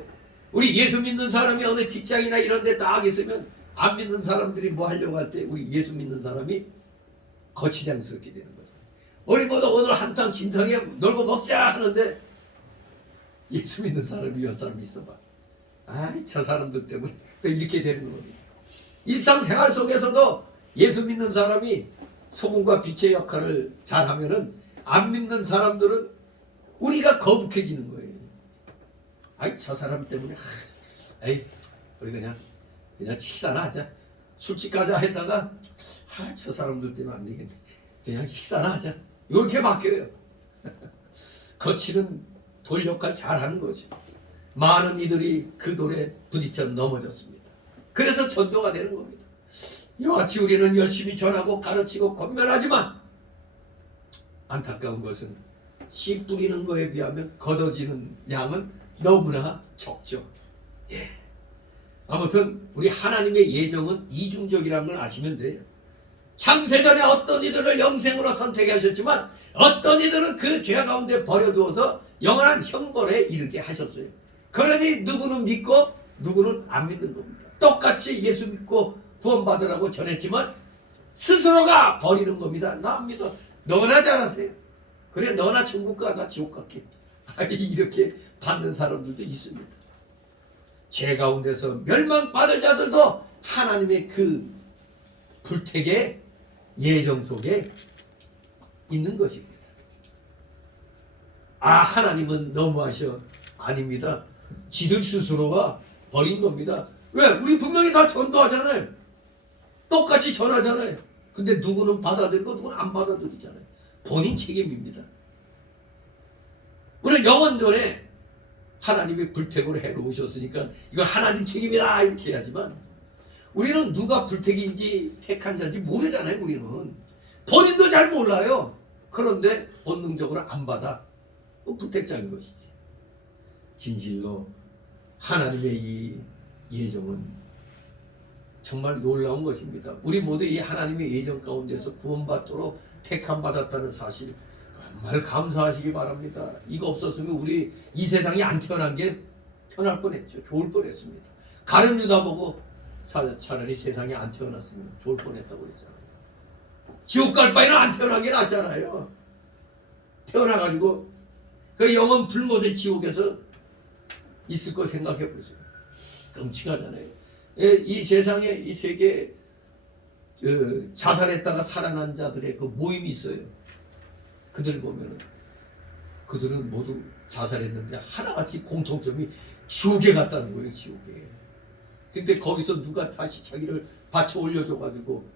우리 예수 믿는 사람이 어느 직장이나 이런 데 딱 있으면 안 믿는 사람들이 뭐 하려고 할 때 우리 예수 믿는 사람이 거치장스럽게 되는 거죠. 우리 모두 오늘 한탕 진탕에 놀고 먹자 하는데 예수 믿는 사람이 몇 사람 있어봐. 아이 저 사람들 때문에 또 이렇게 되는 겁니다. 일상생활 속에서도 예수 믿는 사람이 소금과 빛의 역할을 잘하면은 안 믿는 사람들은 우리가 거북해지는 거예요. 아이 저 사람 때문에 에이 우리 그냥 식사나 하자, 술집 가자 했다가 저 사람들 때문에 안 되겠네, 그냥 식사나 하자, 이렇게 바뀌어요. 거치는 돌 역할 잘하는 거죠. 많은 이들이 그 돌에 부딪혀 넘어졌습니다. 그래서 전도가 되는 겁니다. 이와 같이 우리는 열심히 전하고 가르치고 권면하지만 안타까운 것은 씨 뿌리는 거에 비하면 걷어지는 양은 너무나 적죠. 예. 아무튼 우리 하나님의 예정은 이중적이라는 걸 아시면 돼요. 창세전에 어떤 이들을 영생으로 선택하셨지만 어떤 이들은 그 죄 가운데 버려두어서 영원한 형벌에 이르게 하셨어요. 그러니 누구는 믿고 누구는 안 믿는 겁니다. 똑같이 예수 믿고 구원받으라고 전했지만 스스로가 버리는 겁니다. 나 안 믿어. 너나 잘하세요. 그래 너나 천국 가, 나 지옥 갈게. 이렇게 받은 사람들도 있습니다. 죄 가운데서 멸망받을 자들도 하나님의 그 불택의 예정 속에 있는 것입니다. 아 하나님은 너무하셔. 아닙니다. 지들 스스로가 버린 겁니다. 왜? 우리 분명히 다 전도하잖아요. 똑같이 전하잖아요. 근데 누구는 받아들이고 누구는 안 받아들이잖아요. 본인 책임입니다. 우리는 영원전에 하나님이 불택으로 해놓으셨으니까 이건 하나님 책임이라 이렇게 해야지만 우리는 누가 불택인지 택한 자인지 모르잖아요. 우리는 본인도 잘 몰라요. 그런데 본능적으로 안 받아. 불택자인 것이지. 진실로 하나님의 이 예정은 정말 놀라운 것입니다. 우리 모두 이 하나님의 예정 가운데서 구원받도록 택함받았다는 사실 정말 감사하시기 바랍니다. 이거 없었으면 우리 이 세상에 안 태어난 게 편할 뻔했죠. 좋을 뻔했습니다. 가룟 유다 보고 차라리 세상에 안 태어났으면 좋을 뻔했다고 그랬잖아요. 지옥 갈 바에는 안 태어난 게 낫잖아요. 태어나가지고 그 영원 불못의 지옥에서 있을 거 생각해 보세요. 끔찍하잖아요. 이 세상에 이 세계에 자살했다가 살아난 자들의 그 모임이 있어요. 그들 보면은 그들은 모두 자살했는데 하나같이 공통점이 지옥에 갔다는 거예요. 지옥에. 근데 거기서 누가 다시 자기를 받쳐 올려줘가지고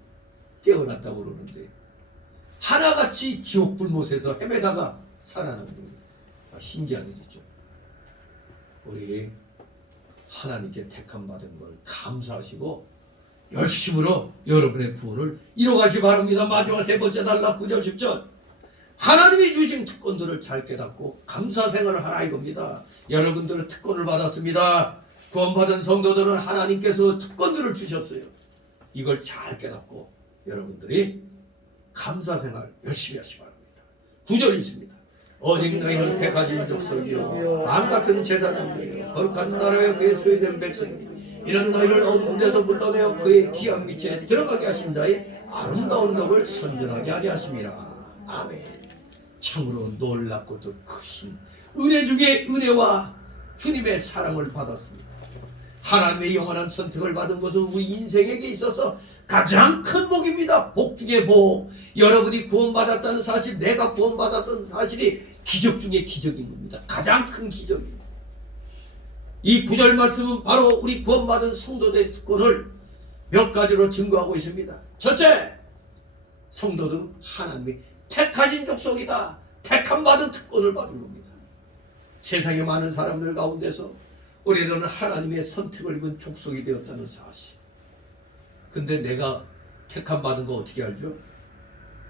깨어났다고 그러는데 하나같이 지옥 불못에서 헤매다가 살아난 거예요. 신기한 일이죠. 우리 하나님께 택함 받은 걸 감사하시고 열심으로 여러분의 구원을 이뤄가기 바랍니다. 마지막 세 번째 단락 9절 10절 하나님이 주신 특권들을 잘 깨닫고 감사 생활을 하라 이겁니다. 여러분들은 특권을 받았습니다. 구원받은 성도들은 하나님께서 특권들을 주셨어요. 이걸 잘 깨닫고 여러분들이 감사 생활 열심히 하시기 바랍니다. 9절 있습니다. 오직 너희는 택하신 족속이요 왕같은 제사장들이요 거룩한 나라의 그의 소유된 백성이니 이는 너희를 어두운 데서 불러내어 그의 귀한 빛에 들어가게 하신 자의 아름다운 덕을 선전하게 하려 하심이라. 아멘. 참으로 놀랍고도 크신 은혜 중에 은혜와 주님의 사랑을 받았습니다. 하나님의 영원한 선택을 받은 것은 우리 인생에게 있어서 가장 큰 복입니다. 복 중에 복. 여러분이 구원받았다는 사실, 내가 구원받았다는 사실이 기적 중에 기적인 겁니다. 가장 큰 기적입니다. 이 9절 말씀은 바로 우리 구원받은 성도들의 특권을 몇 가지로 증거하고 있습니다. 첫째, 성도들은 하나님이 택하신 족속이다. 택함받은 특권을 받은 겁니다. 세상에 많은 사람들 가운데서 우리는 하나님의 선택을 입은 족속이 되었다는 사실. 근데 내가 택함받은 거 어떻게 알죠?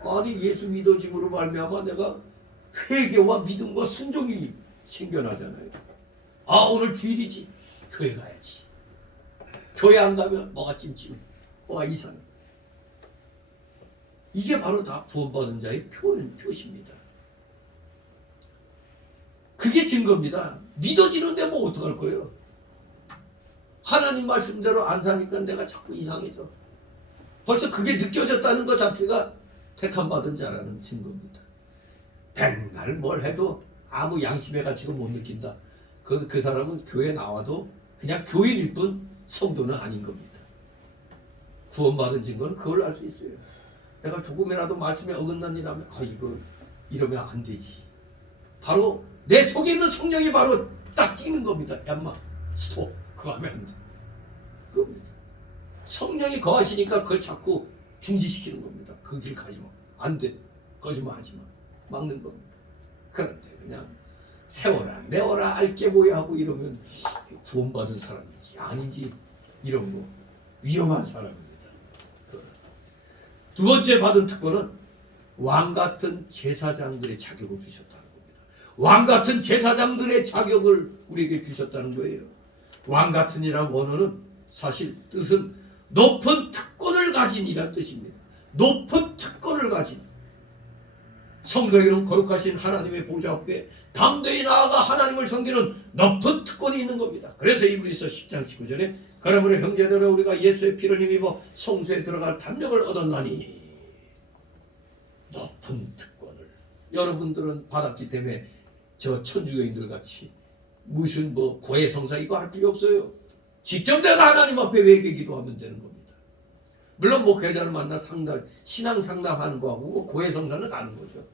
아니 예수 믿어짐으로 말미암아 내가 회개와 믿음과 순종이 생겨나잖아요. 아 오늘 주일이지. 교회 가야지. 교회 안 가면 뭐가 찜찜해. 뭐가 이상해. 이게 바로 다 구원받은 자의 표시입니다. 그게 증거입니다. 믿어지는데 뭐 어떡할 거예요? 하나님 말씀대로 안 사니까 내가 자꾸 이상해져. 벌써 그게 느껴졌다는 것 자체가 택함받은 자라는 증거입니다. 백날 뭘 해도 아무 양심의 가치를 못 느낀다. 그 사람은 교회 나와도 그냥 교인일 뿐 성도는 아닌 겁니다. 구원받은 증거는 그걸 알 수 있어요. 내가 조금이라도 말씀에 어긋난 일 하면 이거 이러면 안 되지. 바로 내 속에 있는 성령이 바로 딱 찍는 겁니다. 얌마 스톱 그거 하면 안 돼. 그겁니다. 성령이 거하시니까 그걸 자꾸 중지시키는 겁니다. 그 길 가지 마. 안 돼. 거짓말 하지 마. 막는 겁니다. 그런데 그냥 세워라 내워라 알게 뭐야 하고 이러면 구원받은 사람이지 아닌지 이런 거 위험한 사람입니다. 두 번째 받은 특권은 왕같은 제사장들의 자격을 주셨다는 겁니다. 왕같은 제사장들의 자격을 우리에게 주셨다는 거예요. 왕같은이란 원어는 사실 뜻은 높은 특권을 가진 이란 뜻입니다. 높은 특권을 가진 성도에게는 거룩하신 하나님의 보좌 앞에 담대히 나아가 하나님을 섬기는 높은 특권이 있는 겁니다. 그래서 이브리서 10장 19절에 그러므로 형제들아 우리가 예수의 피를 힘입어 성소에 들어갈 담력을 얻었나니 높은 특권을 여러분들은 받았기 때문에 저 천주교인들 같이 무슨 고해성사 이거 할 필요 없어요. 직접 내가 하나님 앞에 외게 기도하면 되는 겁니다. 물론 목회자를 만나 신앙 상담하는 거하고 고해성사는 다른 거죠.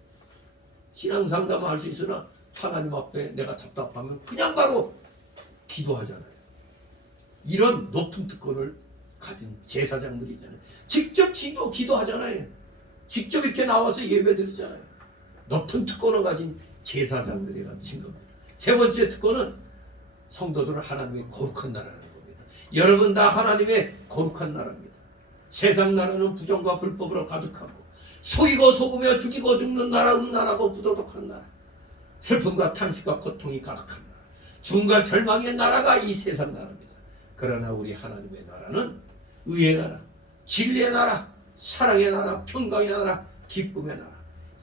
신앙 상담을 할 수 있으나 하나님 앞에 내가 답답하면 그냥 바로 기도하잖아요. 이런 높은 특권을 가진 제사장들이잖아요. 직접 기도하잖아요. 직접 이렇게 나와서 예배드리잖아요. 높은 특권을 가진 제사장들이라는 증거입니다. 세 번째 특권은 성도들은 하나님의 거룩한 나라라는 겁니다. 여러분 다 하나님의 거룩한 나라입니다. 세상 나라는 부정과 불법으로 가득하고 속이고 속으며 죽이고 죽는 나라, 음란하고 부도덕한 나라, 슬픔과 탄식과 고통이 가득한 나라, 죽음과 절망의 나라가 이 세상 나라입니다. 그러나 우리 하나님의 나라는 의의 나라, 진리의 나라, 사랑의 나라, 평강의 나라, 기쁨의 나라,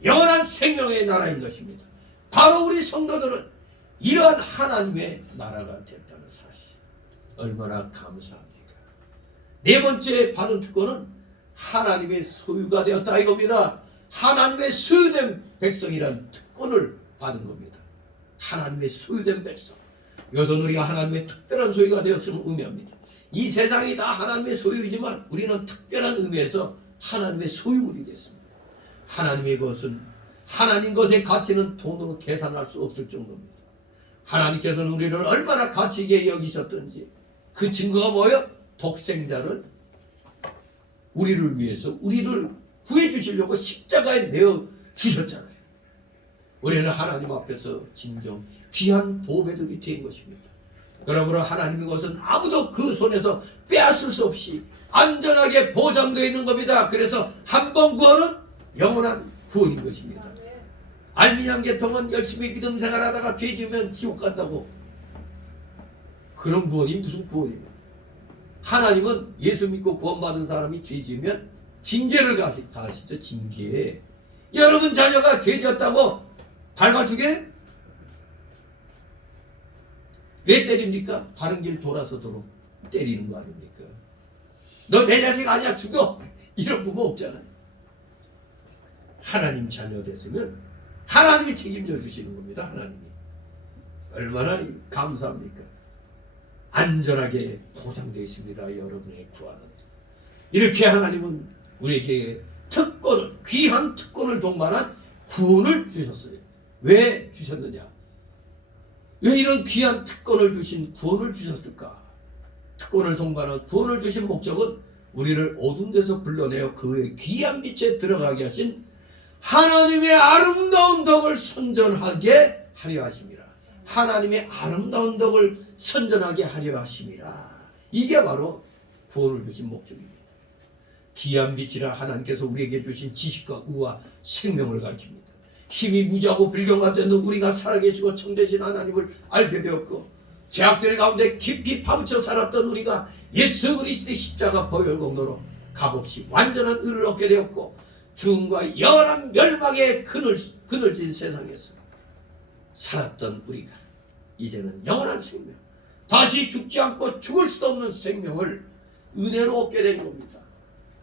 영원한 생명의 나라인 것입니다. 바로 우리 성도들은 이러한 하나님의 나라가 됐다는 사실, 얼마나 감사합니까? 네 번째 받은 특권은 하나님의 소유가 되었다 이겁니다. 하나님의 소유된 백성이란 특권을 받은 겁니다. 하나님의 소유된 백성. 이것은 우리가 하나님의 특별한 소유가 되었음을 의미합니다. 이 세상이 다 하나님의 소유이지만 우리는 특별한 의미에서 하나님의 소유물이 됐습니다. 하나님의 것은, 하나님 것의 가치는 돈으로 계산할 수 없을 정도입니다. 하나님께서는 우리를 얼마나 가치 있게 여기셨던지 그 증거가 뭐예요? 독생자를 우리를 위해서, 우리를 구해 주시려고 십자가에 내어 주셨잖아요. 우리는 하나님 앞에서 진정 귀한 보배들이 된 것입니다. 그러므로 하나님의 것은 아무도 그 손에서 빼앗을 수 없이 안전하게 보장되어 있는 겁니다. 그래서 한 번 구원은 영원한 구원인 것입니다. 알미니안 계통은 열심히 믿음 생활하다가 죄 지으면 지옥 간다고, 그런 구원이 무슨 구원이에요? 하나님은 예수 믿고 구원받은 사람이 죄 지으면 징계를 가하시죠. 징계. 여러분 자녀가 죄 지었다고 밟아주게? 왜 때립니까? 바른 길 돌아서도록 때리는 거 아닙니까? 너 내 자식 아니야, 죽여! 이런 부모 없잖아요. 하나님 자녀 됐으면 하나님이 책임져 주시는 겁니다. 하나님이. 얼마나 감사합니까? 안전하게 보장되어 있습니다. 여러분의 구원은. 이렇게 하나님은 우리에게 특권을, 귀한 특권을 동반한 구원을 주셨어요. 왜 주셨느냐? 왜 이런 귀한 특권을 주신 구원을 주셨을까? 특권을 동반한 구원을 주신 목적은 우리를 어두운 데서 불러내어 그의 귀한 빛에 들어가게 하신 하나님의 아름다운 덕을 선전하게 하려 하심이라. 하나님의 아름다운 덕을 선전하게 하려 하심이라. 이게 바로 구원을 주신 목적입니다. 귀한 빛이라 하나님께서 우리에게 주신 지식과 의와 생명을 가르칩니다. 힘이 무지하고 불경한 때도 우리가 살아계시고 청되신 하나님을 알게 되었고, 죄악들 가운데 깊이 파묻혀 살았던 우리가 예수 그리스도의 십자가 보혈 공로로 값없이 완전한 의를 얻게 되었고, 죽음과 영원한 멸망의 그늘진 세상에서 살았던 우리가 이제는 영원한 생명, 다시 죽지 않고 죽을 수도 없는 생명을 은혜로 얻게 된 겁니다.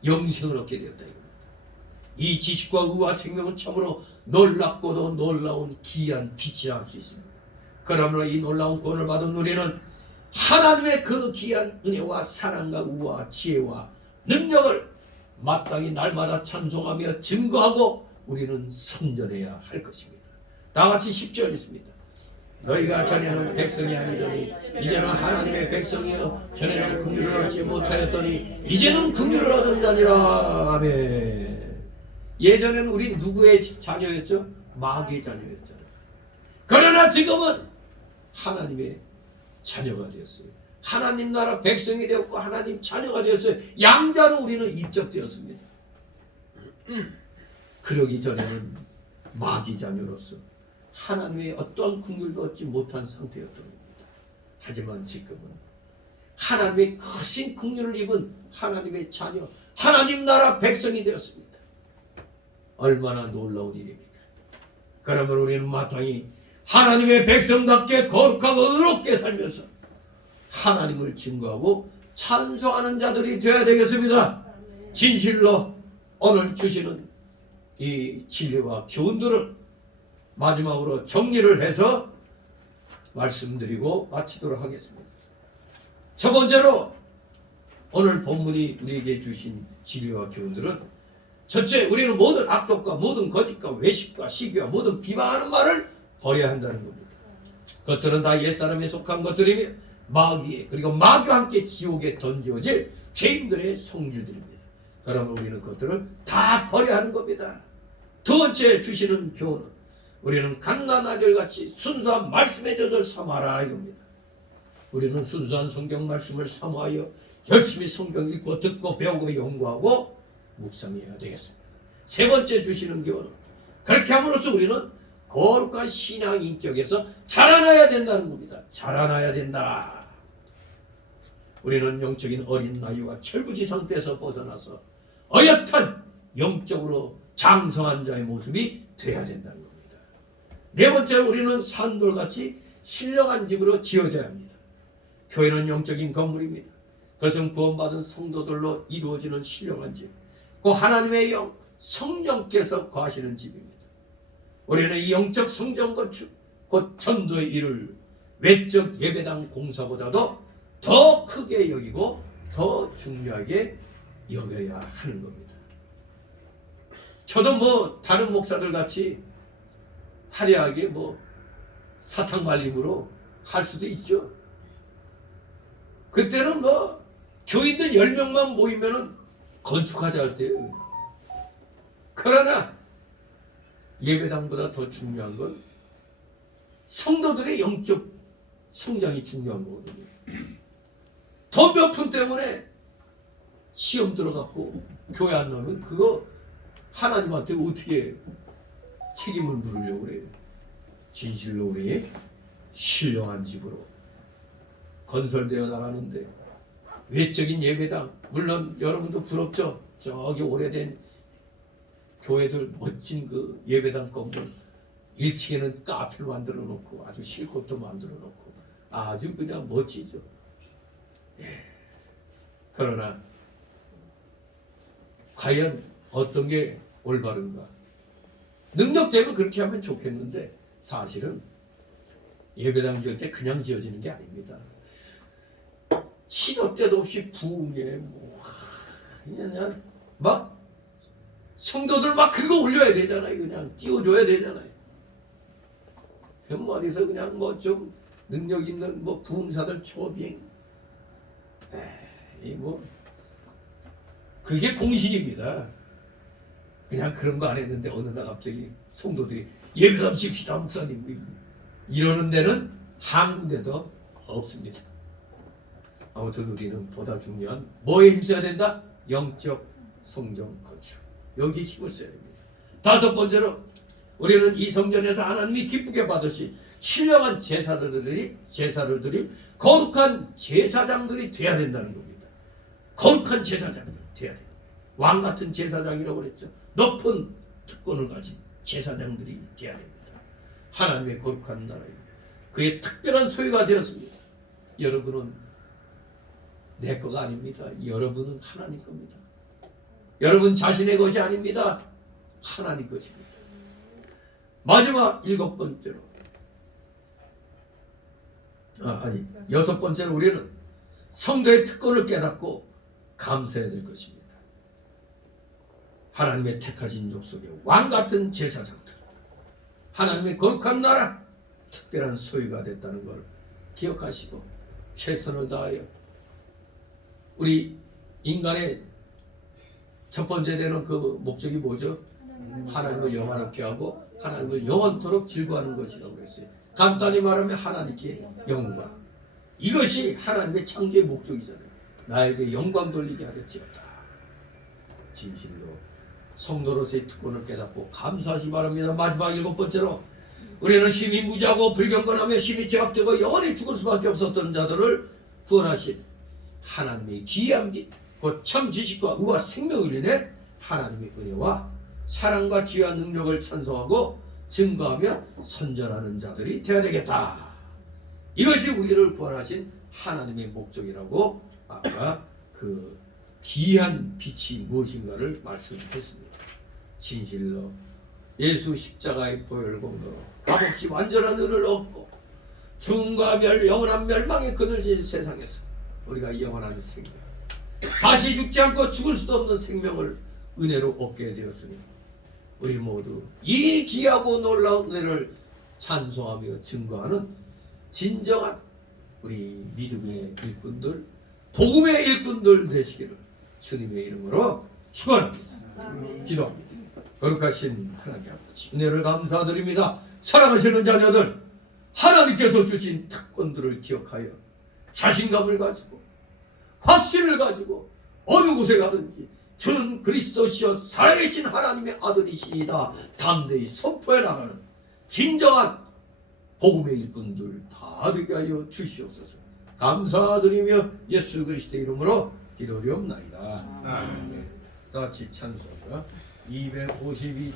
영생을 얻게 되었다 이겁니다. 이 지식과 의와 생명은 참으로 놀랍고도 놀라운 귀한 빛이라 할 수 있습니다. 그러므로 이 놀라운 구원을 받은 우리는 하나님의 그 귀한 은혜와 사랑과 의와 지혜와 능력을 마땅히 날마다 찬송하며 증거하고 우리는 선전해야 할 것입니다. 다같이 10절 있습니다. 너희가 전에는 백성이 아니더니 이제는 하나님의 백성이여, 전에는 긍휼을 얻지 못하였더니 이제는 긍휼을 얻은 자니라. 아멘. 예전에는 우리 누구의 자녀였죠? 마귀의 자녀였잖아요. 그러나 지금은 하나님의 자녀가 되었어요. 하나님 나라 백성이 되었고 하나님 자녀가 되었어요. 양자로 우리는 입적되었습니다. 그러기 전에는 마귀 자녀로서 하나님의 어떠한 긍휼도 얻지 못한 상태였던 겁니다. 하지만 지금은 하나님의 크신 긍휼을 입은 하나님의 자녀, 하나님 나라 백성이 되었습니다. 얼마나 놀라운 일입니까? 그러면 우리는 마땅히 하나님의 백성답게 거룩하고 의롭게 살면서 하나님을 증거하고 찬송하는 자들이 되어야 되겠습니다. 진실로 오늘 주시는 이 진리와 교훈들을 마지막으로 정리를 해서 말씀드리고 마치도록 하겠습니다. 첫 번째로 오늘 본문이 우리에게 주신 진리와 교훈들은, 첫째, 우리는 모든 악독과 모든 거짓과 외식과 시기와 모든 비방하는 말을 버려야 한다는 겁니다. 그것들은 다 옛사람에 속한 것들이며 마귀에, 그리고 마귀와 함께 지옥에 던지어질 죄인들의 성질들입니다. 그러면 우리는 그것들을 다 버려야 하는 겁니다. 두 번째 주시는 교훈은 우리는 갓난 아들같이 순수한 말씀의 젖을 삼아라 이겁니다. 우리는 순수한 성경 말씀을 사모하여 열심히 성경 읽고 듣고 배우고 연구하고 묵상해야 되겠습니다. 세 번째 주시는 교훈은 그렇게 함으로써 우리는 거룩한 신앙 인격에서 자라나야 된다는 겁니다. 자라나야 된다. 우리는 영적인 어린 나이와 철부지 상태에서 벗어나서 어엿한 영적으로 장성한 자의 모습이 돼야 된다는 겁니다. 네 번째, 우리는 산돌같이 신령한 집으로 지어져야 합니다. 교회는 영적인 건물입니다. 그것은 구원받은 성도들로 이루어지는 신령한 집, 그 하나님의 영 성령께서 거하시는 집입니다. 우리는 이 영적 성전 건축, 곧 전도의 일을 외적 예배당 공사보다도 더 크게 여기고 더 중요하게 여겨야 하는 겁니다. 저도 뭐 다른 목사들 같이 화려하게 뭐 사탕 발림으로 할 수도 있죠. 그때는 뭐 교인들 10명만 모이면은 건축하자 할 때요. 그러나 예배당보다 더 중요한 건 성도들의 영적 성장이 중요한 거거든요. 돈 몇 푼 때문에 시험 들어갖고 교회 안 나오면 그거 하나님한테 어떻게 책임을 물으려고 그래요. 진실로 우리 신령한 집으로 건설되어 나가는데 외적인 예배당, 물론 여러분도 부럽죠. 저기 오래된 교회들 멋진 그 예배당 건물 1층에는 카페를 만들어 놓고 아주 쉴 곳도 만들어 놓고 아주 그냥 멋지죠. 예. 그러나 과연 어떤 게 올바른가? 능력되면 그렇게 하면 좋겠는데 사실은 예배당 지을 때 그냥 지어지는 게 아닙니다. 시도 때도 없이 부흥에 뭐 그냥 막 성도들 막 긁어 올려야 되잖아요. 그냥 띄워줘야 되잖아요. 뭐 어디서 그냥 뭐 좀 능력 있는 뭐 부흥사들 초빙 뭐 그게 공식입니다. 그냥 그런 거 안 했는데 어느 날 갑자기 성도들이 예배당 집시다 목사님 이러는 데는 한 군데도 없습니다. 아무튼 우리는 보다 중요한 뭐에 힘써야 된다? 영적 성전 건축. 여기 힘을 써야 됩니다. 다섯 번째로 우리는 이 성전에서 하나님이 기쁘게 받으신 신령한 제사들이 거룩한 제사장들이 돼야 된다는 겁니다. 거룩한 제사장들이 돼야 됩니다. 왕 같은 제사장이라고 그랬죠. 높은 특권을 가진 제사장들이 돼야 됩니다. 하나님의 거룩한 나라에 그의 특별한 소유가 되었습니다. 여러분은 내 거가 아닙니다. 여러분은 하나님 겁니다. 여러분 자신의 것이 아닙니다. 하나님 것입니다. 마지막 여섯 번째로 우리는 성도의 특권을 깨닫고 감사해야 될 것입니다. 하나님의 택하신 족 속에 왕같은 제사장들, 하나님의 거룩한 나라, 특별한 소유가 됐다는 걸 기억하시고 최선을 다하여 우리 인간의 첫 번째 되는 그 목적이 뭐죠? 하나님을 영원하게 하고 하나님을 영원토록 즐거워하는 것이라고 그랬어요. 간단히 말하면 하나님께 영광. 이것이 하나님의 창조의 목적이잖아요. 나에게 영광 돌리게 하겠지어다. 진실로 성도로서의 특권을 깨닫고 감사하시 바랍니다. 마지막 일곱 번째로 우리는 심히 무지하고 불경건하며 심히 죄악되고 영원히 죽을 수밖에 없었던 자들을 구원하신 하나님의 귀한 빛, 곧 참 지식과 의와 생명을 인해 하나님의 은혜와 사랑과 지혜와 능력을 찬송하고 증거하며 선전하는 자들이 되어야 되겠다. 이것이 우리를 구원하신 하나님의 목적이라고 아까 그 귀한 빛이 무엇인가를 말씀했습니다. 진실로 예수 십자가의 보혈 공로로 값없이 완전한 은을 얻고 죽음과 영원한 멸망의 그늘진 세상에서 우리가 영원한 생명, 다시 죽지 않고 죽을 수도 없는 생명을 은혜로 얻게 되었으니 우리 모두 이 귀하고 놀라운 은혜를 찬송하며 증거하는 진정한 우리 믿음의 일꾼들, 복음의 일꾼들 되시기를 주님의 이름으로 축원합니다. 기도합니다. 거룩하신 하나님 아버지, 은혜를 감사드립니다. 사랑하시는 자녀들, 하나님께서 주신 특권들을 기억하여 자신감을 가지고 확신을 가지고 어느 곳에 가든지 저는 그리스도시여 살아계신 하나님의 아들이시이다 담대히 선포해 나가는 진정한 복음의 일꾼들 다 되게 하여 주시옵소서. 감사드리며 예수 그리스도의 이름으로 기도드리옵나이다. 아멘. 다 같이 찬송가 252장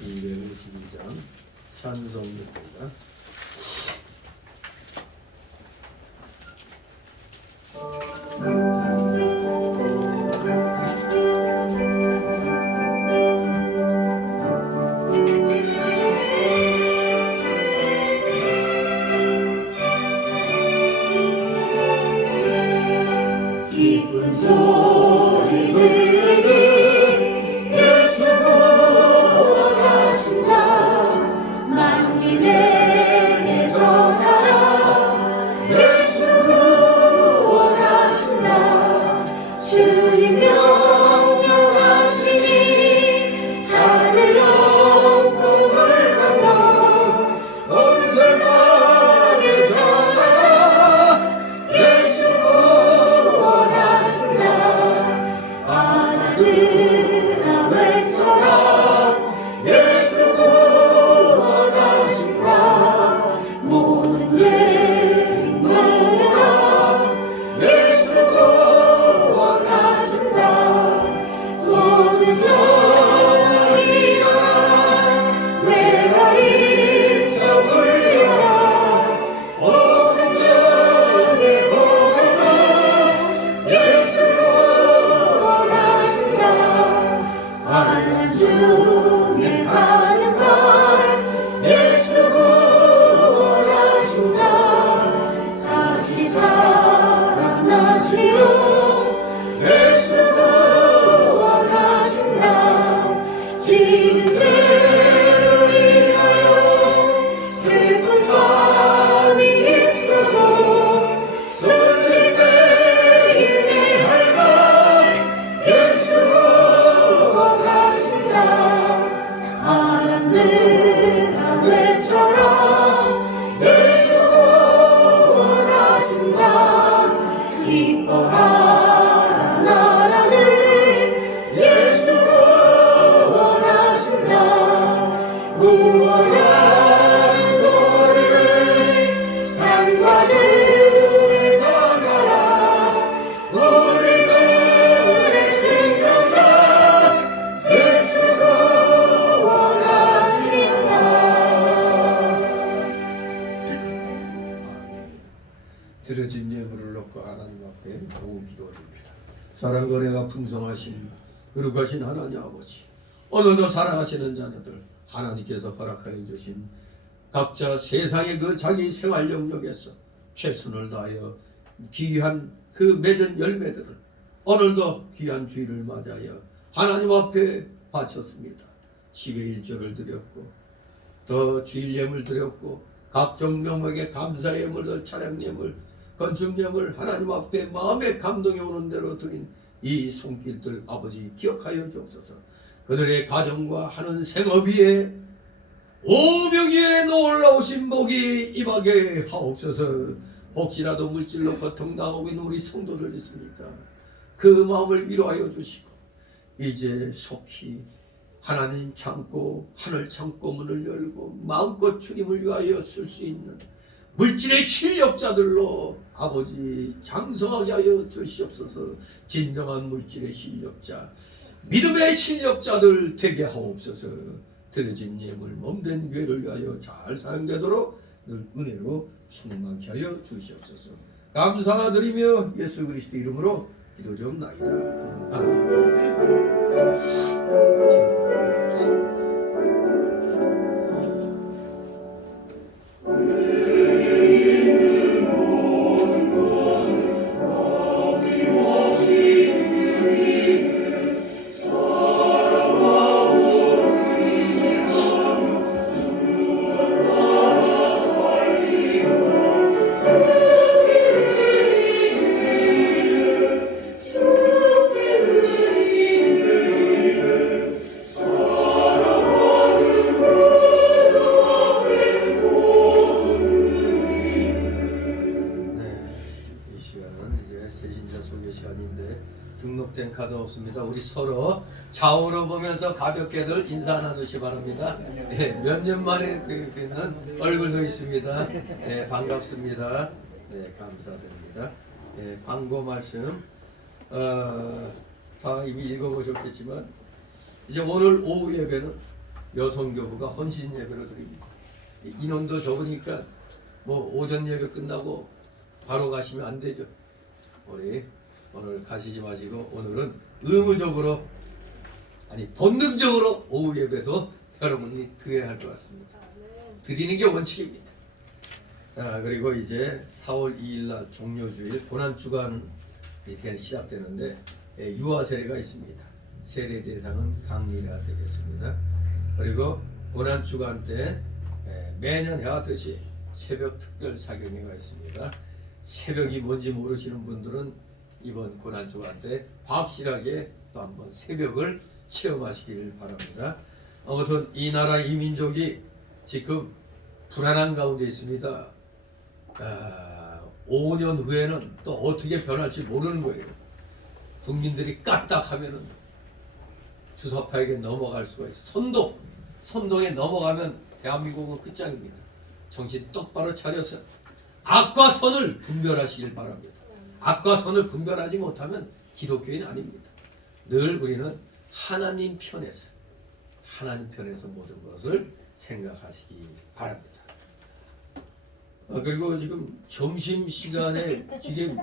252장 찬송입니다. 기쁜 소리 들리니 예수 구원하신다. 만민에게 전하라. 예수 구원하신다. 주님 명령하시니 산을 영공을 건너 온 세상에 전하라. 예수 알아들으라 외쳐라. 예수 구원하신다. 모든 죄 인도라. 예수 구원하신다. 모든 성을 일어나 외가리 적을 일어나 오른쪽에 복음은 예수 환난 중에 가는 날 예수 구원하신다. 다시 살아나시오. 예수 구원하신다. 지은 죄로 인하여 슬픈 밤이 있어도 숨질 때에 내 할망 예수 알아들으라 외쳐라. 예수 구원하신다. 기뻐하라 나라를 예수 구원하신다. 구원하는 소리를 산과 들에 전하라. 우리들의 생존자 예수 드려진 예물을 놓고 하나님 앞에 보고 기도드립니다. 사랑과 은혜가 풍성하신 거룩하신 하나님 아버지, 오늘도 사랑하시는 자녀들 하나님께서 허락하여 주신 각자 세상의 그 자기 생활 영역에서 최선을 다하여 귀한 그 맺은 열매들을 오늘도 귀한 주일을 맞아여 하나님 앞에 바쳤습니다. 10의 1조를 드렸고 또 주일 예물 드렸고 각종 명목의 감사 예물들, 찬양 예물, 건축 예물 하나님 앞에 마음의 감동이 오는 대로 드린 이 손길들 아버지 기억하여 주옵소서. 그들의 가정과 하는 생업 위에 오병 위에 놀라우신 복이 임하게 하옵소서. 혹시라도 물질로 고통당하고 있는 우리 성도들 있습니까? 그 마음을 위로하여 주시고 이제 속히 하나님 창고, 하늘 창고 문을 열고 마음껏 주님을 위하여 쓸 수 있는 물질의 실력자들로 아버지 장성하게 하여 주시옵소서. 진정한 물질의 실력자, 믿음의 실력자들 되게 하옵소서. 드려진 예물 몸된 교회를 위하여 잘 사용되도록 늘 은혜로 충만케 하여 주시옵소서. 감사드리며 예수 그리스도 이름으로 기도드리옵나이다. 없습니다. 우리 서로 좌우로 보면서 가볍게들 인사 나누시 바랍니다. 네, 몇 년 만에 뵙는 얼굴도 있습니다. 네, 반갑습니다. 네, 감사드립니다. 네, 광고 말씀 다 이미 읽어보셨겠지만 이제 오늘 오후 예배는 여성교부가 헌신 예배로 드립니다. 인원도 적으니까 뭐 오전 예배 끝나고 바로 가시면 안 되죠. 우리 오늘 가시지 마시고 오늘은 의무적으로 아니 본능적으로 오후 예배도 여러분이 드려야 할 것 같습니다. 드리는 게 원칙입니다. 그리고 이제 4월 2일 날 종료주일 고난주간이 시작되는데 유아 세례가 있습니다. 세례 대상은 강리가 되겠습니다. 그리고 고난주간 때 매년 해왔듯이 새벽 특별 사경회가 있습니다. 새벽이 뭔지 모르시는 분들은 이번 고난주간 때 확실하게 또 한번 새벽을 체험하시길 바랍니다. 아무튼 이 나라 이 민족이 지금 불안한 가운데 있습니다. 5년 후에는 또 어떻게 변할지 모르는 거예요. 국민들이 까딱하면은 주사파에게 넘어갈 수가 있어요. 선동에 넘어가면 대한민국은 끝장입니다. 정신 똑바로 차려서 악과 선을 분별하시길 바랍니다. 악과 선을 분별하지 못하면 기독교인 아닙니다. 늘 우리는 하나님 편에서 모든 것을 생각하시기 바랍니다. 그리고 지금 점심시간에 지금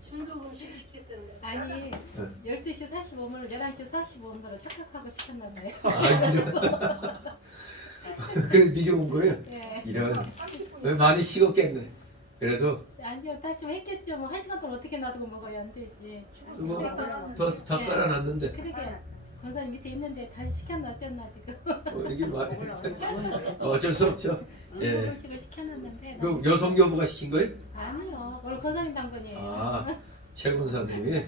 중국 음식 시켰던데. 아니 12시 45분을 11시 45분으로 착각하고 시켰나 봐요. 그래서 미리 온 거예요? 예. 이런 많이 식었겠네. 그래도 아니요, 다시 했겠죠. 뭐 1시간 동안 어떻게 놔두고 먹어야 안 되지. 더 깔아놨는데 그러게 권사님 밑에 있는데 다시 시켰나 어쨌나 지금. 이게 어쩔 수 없죠. 중국 예. 음식을 시켜놨는데. 그 여성교부가 시킨 거예요? 아니요, 오늘 권사님 당번이에요. 아, 최 군사님이.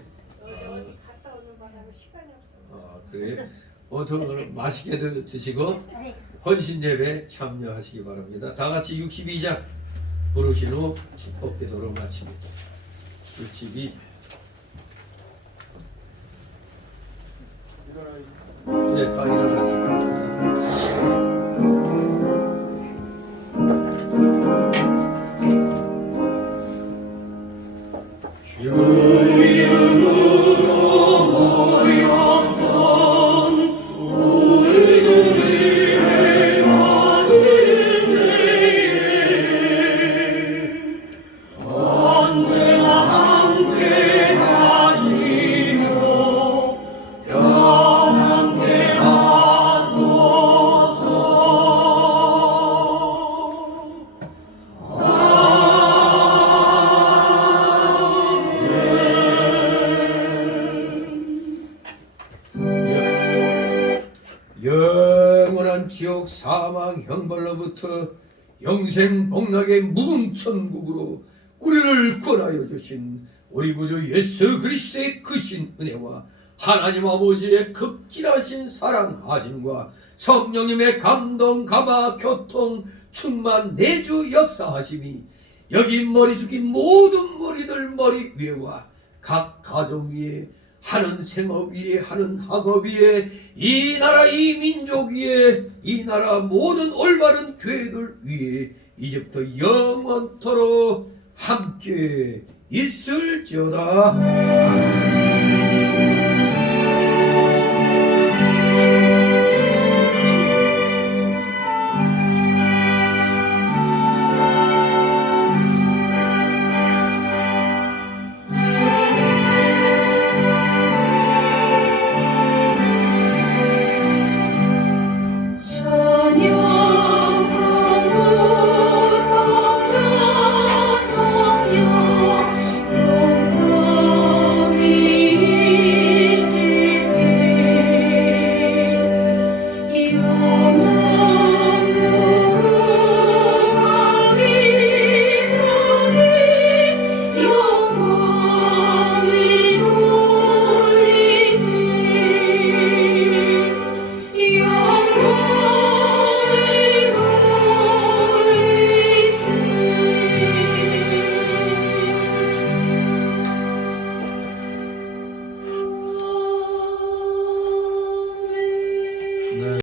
어디 갔다 오는 바람에 시간이 없어. 그래. 더 맛있게들 드시고 헌신 예배 참여하시기 바랍니다. 다 같이 62장 부르신 후 축복 기도를 마칩니다. 62. 네, 다 일어나시고. 영원한 지옥 사망 형벌로부터 영생 복락의 무궁천국으로 우리를 구원하여 주신 우리 구주 예수 그리스도의 크신 은혜와 하나님 아버지의 극진하신 사랑하심과 성령님의 감동 감화 교통 충만 내주 역사하심이 여기 머리 숙인 모든 머리들 머리 위에와 각 가정 위에 하는 생업 위에 하는 학업 위에 이 나라 이 민족 위에 이 나라 모든 올바른 교회들 위에 이제부터 영원토록 함께 있을지어다.